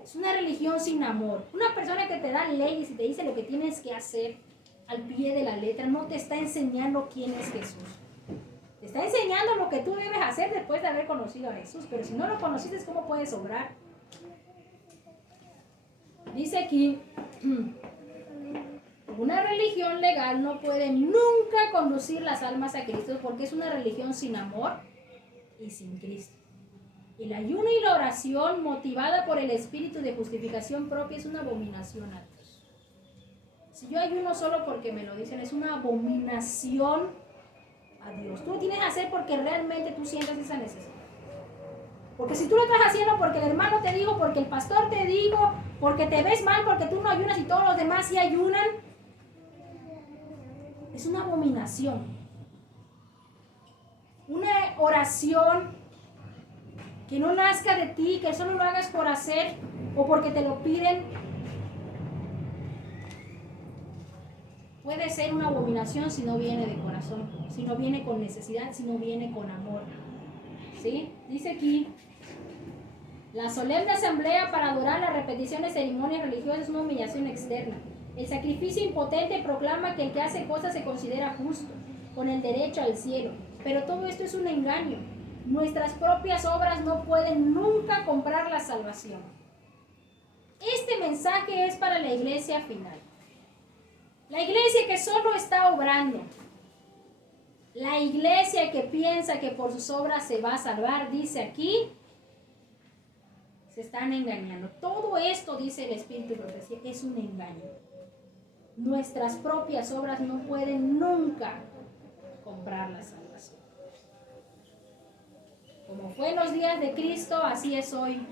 Es una religión sin amor. Una persona que te da leyes y te dice lo que tienes que hacer al pie de la letra no te está enseñando quién es Jesús. Te está enseñando lo que tú debes hacer después de haber conocido a Jesús. Pero si no lo conociste, ¿cómo puedes obrar? Dice aquí, una religión legal no puede nunca conducir las almas a Cristo porque es una religión sin amor y sin Cristo. El ayuno y la oración motivada por el espíritu de justificación propia es una abominación a Dios. Si yo ayuno solo porque me lo dicen, es una abominación a Dios. Tú lo tienes que hacer porque realmente tú sientes esa necesidad. Porque si tú lo estás haciendo porque el hermano te dijo, porque el pastor te dijo, porque te ves mal, porque tú no ayunas y todos los demás sí ayunan, es una abominación. Una oración que no nazca de ti, que solo lo hagas por hacer o porque te lo piden, puede ser una abominación si no viene de corazón, si no viene con necesidad, si no viene con amor. ¿Sí? Dice aquí, la solemne asamblea para adorar la repetición de ceremonias religiosas es una humillación externa. El sacrificio impotente proclama que el que hace cosas se considera justo, con el derecho al cielo. Pero todo esto es un engaño. Nuestras propias obras no pueden nunca comprar la salvación. Este mensaje es para la iglesia final. La iglesia que solo está obrando. La iglesia que piensa que por sus obras se va a salvar, dice aquí, se están engañando. Todo esto, dice el Espíritu de Profecía, es un engaño. Nuestras propias obras no pueden nunca comprar la salvación. Como fue en los días de Cristo, así es hoy.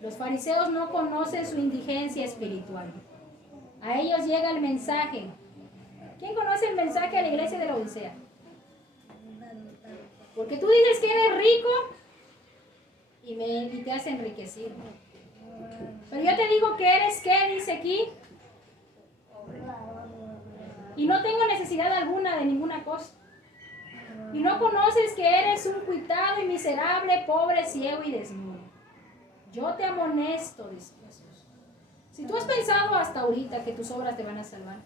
Los fariseos no conocen su indigencia espiritual. A ellos llega el mensaje. ¿Quién conoce el mensaje a la iglesia de la Odisea? Porque tú dices que eres rico y te has enriquecido. Pero yo te digo que eres, ¿qué dice aquí? Y no tengo necesidad alguna de ninguna cosa. Y no conoces que eres un cuitado y miserable, pobre, ciego y desnudo. Yo te amonesto, dice Jesús. Si tú has pensado hasta ahorita que tus obras te van a salvar,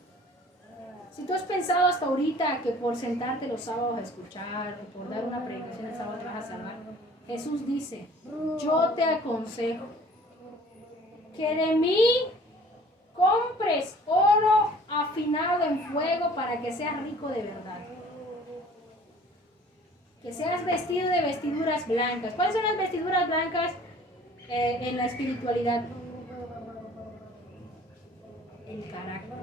si tú has pensado hasta ahorita que por sentarte los sábados a escuchar o por dar una predicación el sábado te vas a salvar, Jesús dice, yo te aconsejo que de mí compres oro afinado en fuego para que seas rico de verdad. Que seas vestido de vestiduras blancas. ¿Cuáles son las vestiduras blancas en la espiritualidad? El carácter.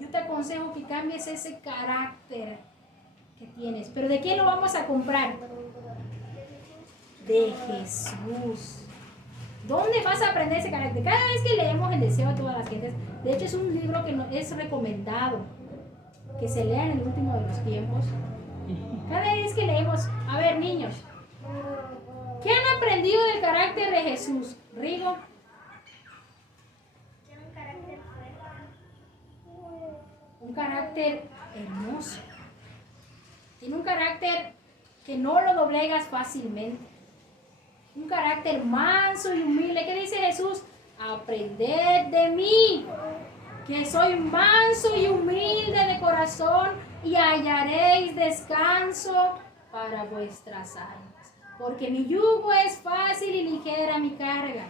Yo te aconsejo que cambies ese carácter que tienes. ¿Pero de quién lo vamos a comprar? de Jesús. ¿Dónde vas a aprender ese carácter? Cada vez que leemos El deseo de todas las gentes, de hecho es un libro que es recomendado que se lea en el último de los tiempos. Cada vez que leemos, a ver niños, ¿qué han aprendido del carácter de Jesús? Rigo. Tiene un carácter fuerte. Un carácter hermoso. Tiene un carácter que no lo doblegas fácilmente. Un carácter manso y humilde. ¿Qué dice Jesús? Aprended de mí, que soy manso y humilde de corazón, y hallaréis descanso para vuestras almas. Porque mi yugo es fácil y ligera mi carga.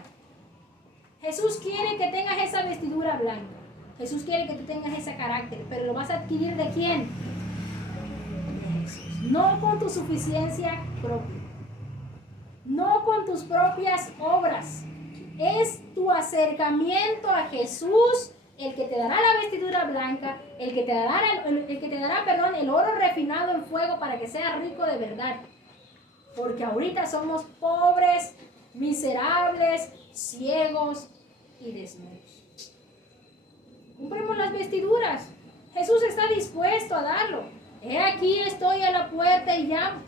Jesús quiere que tengas esa vestidura blanca. Jesús quiere que tú tengas ese carácter, pero ¿lo vas a adquirir de quién? De Jesús. No con tu suficiencia propia. No con tus propias obras. Es tu acercamiento a Jesús el que te dará la vestidura blanca, el que te dará, el oro refinado en fuego para que seas rico de verdad. Porque ahorita somos pobres, miserables, ciegos y desnudos. Compremos las vestiduras. Jesús está dispuesto a darlo. He aquí estoy a la puerta y llamo.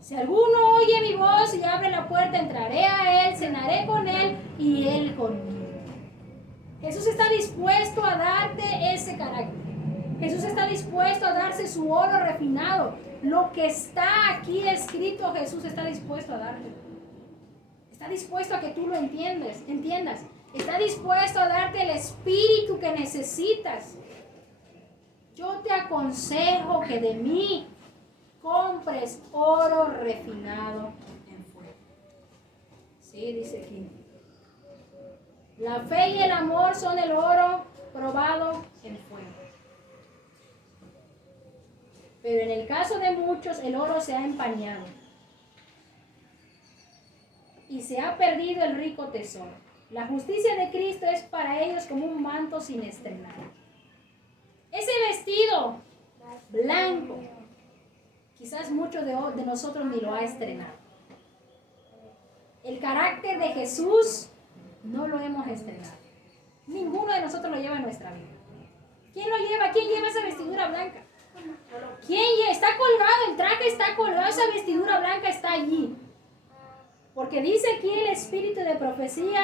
Si alguno oye mi voz y abre la puerta, entraré a él, cenaré con él y él conmigo. Jesús está dispuesto a darte ese carácter. Jesús está dispuesto a darse su oro refinado. Lo que está aquí escrito, Jesús está dispuesto a darte. Está dispuesto a que tú lo entiendas. Está dispuesto a darte el espíritu que necesitas. Yo te aconsejo que de mí compres oro refinado en fuego. Sí, dice aquí. La fe y el amor son el oro probado en fuego. Pero en el caso de muchos, el oro se ha empañado y se ha perdido el rico tesoro. La justicia de Cristo es para ellos como un manto sin estrenar. Ese vestido blanco, quizás muchos de nosotros ni lo ha estrenado. El carácter de Jesús no lo hemos estrenado. Ninguno de nosotros lo lleva en nuestra vida. ¿Quién lo lleva? ¿Quién lleva esa vestidura blanca? ¿Quién lleva? Está colgado, el traje está colgado, esa vestidura blanca está allí. Porque dice aquí el espíritu de profecía,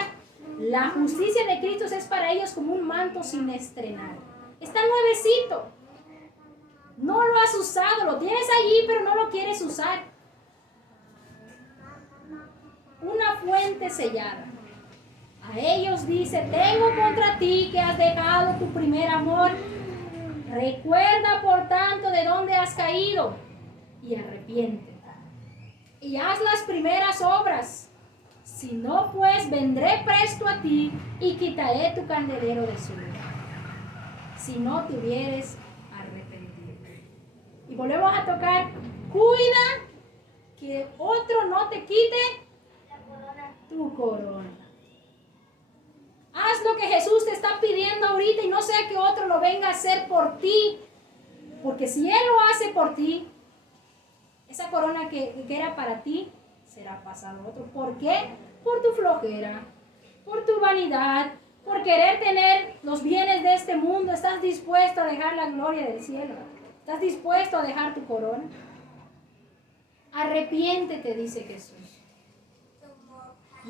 la justicia de Cristo es para ellos como un manto sin estrenar. Está nuevecito. No lo has usado, lo tienes allí, pero no lo quieres usar. Una fuente sellada. A ellos dice, tengo contra ti que has dejado tu primer amor. Recuerda por tanto de dónde has caído y arrepiéntete. Y haz las primeras obras. Si no, pues vendré presto a ti y quitaré tu candelero de su lugar. Si no te hubieres arrepentido. Y volvemos a tocar. Cuida que otro no te quite tu corona. Haz lo que Jesús te está pidiendo ahorita y no sea que otro lo venga a hacer por ti. Porque si Él lo hace por ti, esa corona que era para ti será pasada a otro. ¿Por qué? Por tu flojera, por tu vanidad, por querer tener los bienes de este mundo. ¿Estás dispuesto a dejar la gloria del cielo? ¿Estás dispuesto a dejar tu corona? Arrepiéntete, dice Jesús.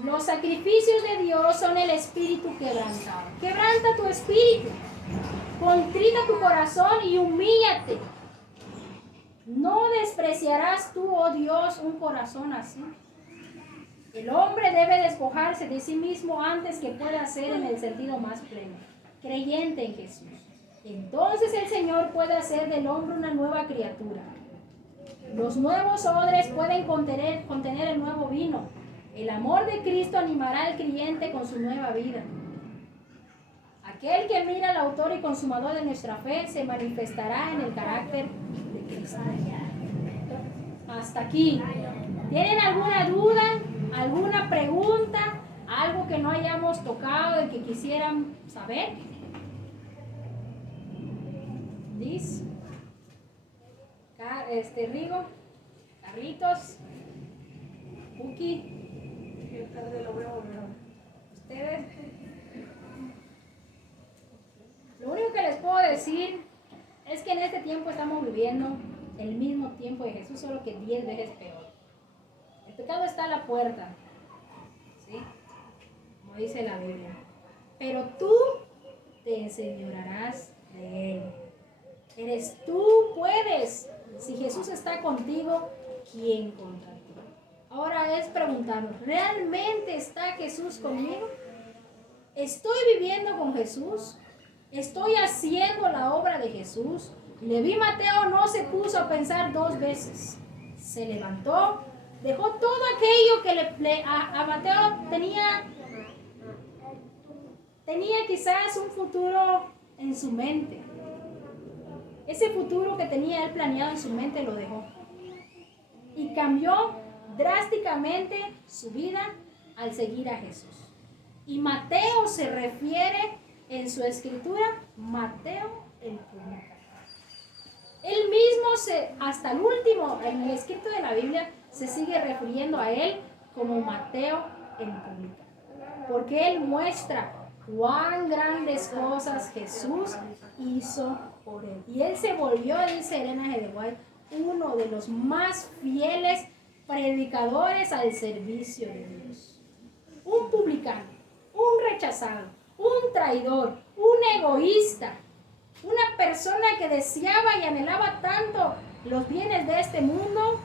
Los sacrificios de Dios son el espíritu quebrantado. Quebranta tu espíritu. Contrita tu corazón y humíllate. No despreciarás tú, oh Dios, un corazón así. El hombre debe despojarse de sí mismo antes que pueda ser en el sentido más pleno, creyente en Jesús. Entonces el Señor puede hacer del hombre una nueva criatura. Los nuevos odres pueden contener el nuevo vino. El amor de Cristo animará al creyente con su nueva vida. Aquel que mira al autor y consumador de nuestra fe se manifestará en el carácter de Cristo. Hasta aquí. ¿Tienen alguna duda? ¿Alguna pregunta? ¿Algo que no hayamos tocado y que quisieran saber? ¿Liz? Rigo? ¿Carlitos? Cookie. Qué tarde lo veo, pero Ustedes. Lo único que les puedo decir es que en este tiempo estamos viviendo el mismo tiempo de Jesús, solo que 10 veces peor. El pecado está a la puerta, ¿sí? Como dice la Biblia. Pero tú te enseñorearás de él. Eres tú, puedes. Si Jesús está contigo, ¿quién contra ti? Ahora es preguntarnos, ¿realmente está Jesús conmigo? ¿Estoy viviendo con Jesús? ¿Estoy haciendo la obra de Jesús? Leví Mateo no se puso a pensar 2 veces. Se levantó, dejó todo aquello que a Mateo tenía quizás un futuro en su mente. Ese futuro que tenía él planeado en su mente lo dejó. Y cambió drásticamente su vida al seguir a Jesús. Y Mateo se refiere en su escritura, Mateo el publicano. Él mismo, hasta el último, en el escrito de la Biblia, se sigue refiriendo a él como Mateo el publicano. Porque él muestra cuán grandes cosas Jesús hizo por él. Y él se volvió, dice Elena G. de White, uno de los más fieles predicadores al servicio de Dios. Un publicano, un rechazado, un traidor, un egoísta, una persona que deseaba y anhelaba tanto los bienes de este mundo,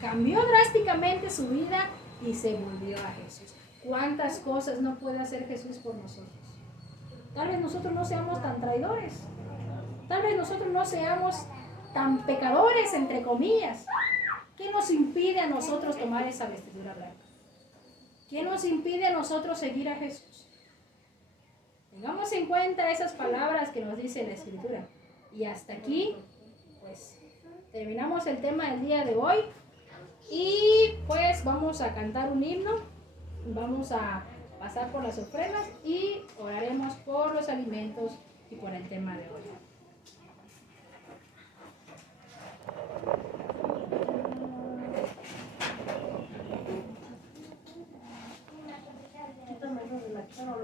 cambió drásticamente su vida y se volvió a Jesús. ¿Cuántas cosas no puede hacer Jesús por nosotros? Tal vez nosotros no seamos tan traidores, tal vez nosotros no seamos tan pecadores, entre comillas. ¿Qué nos impide a nosotros tomar esa vestidura blanca? ¿Qué nos impide a nosotros seguir a Jesús? Tengamos en cuenta esas palabras que nos dice la Escritura. Y hasta aquí, pues, terminamos el tema del día de hoy. Y pues vamos a cantar un himno. Vamos a pasar por las ofrendas y oraremos por los alimentos y por el tema de hoy. quítame eso de la cara.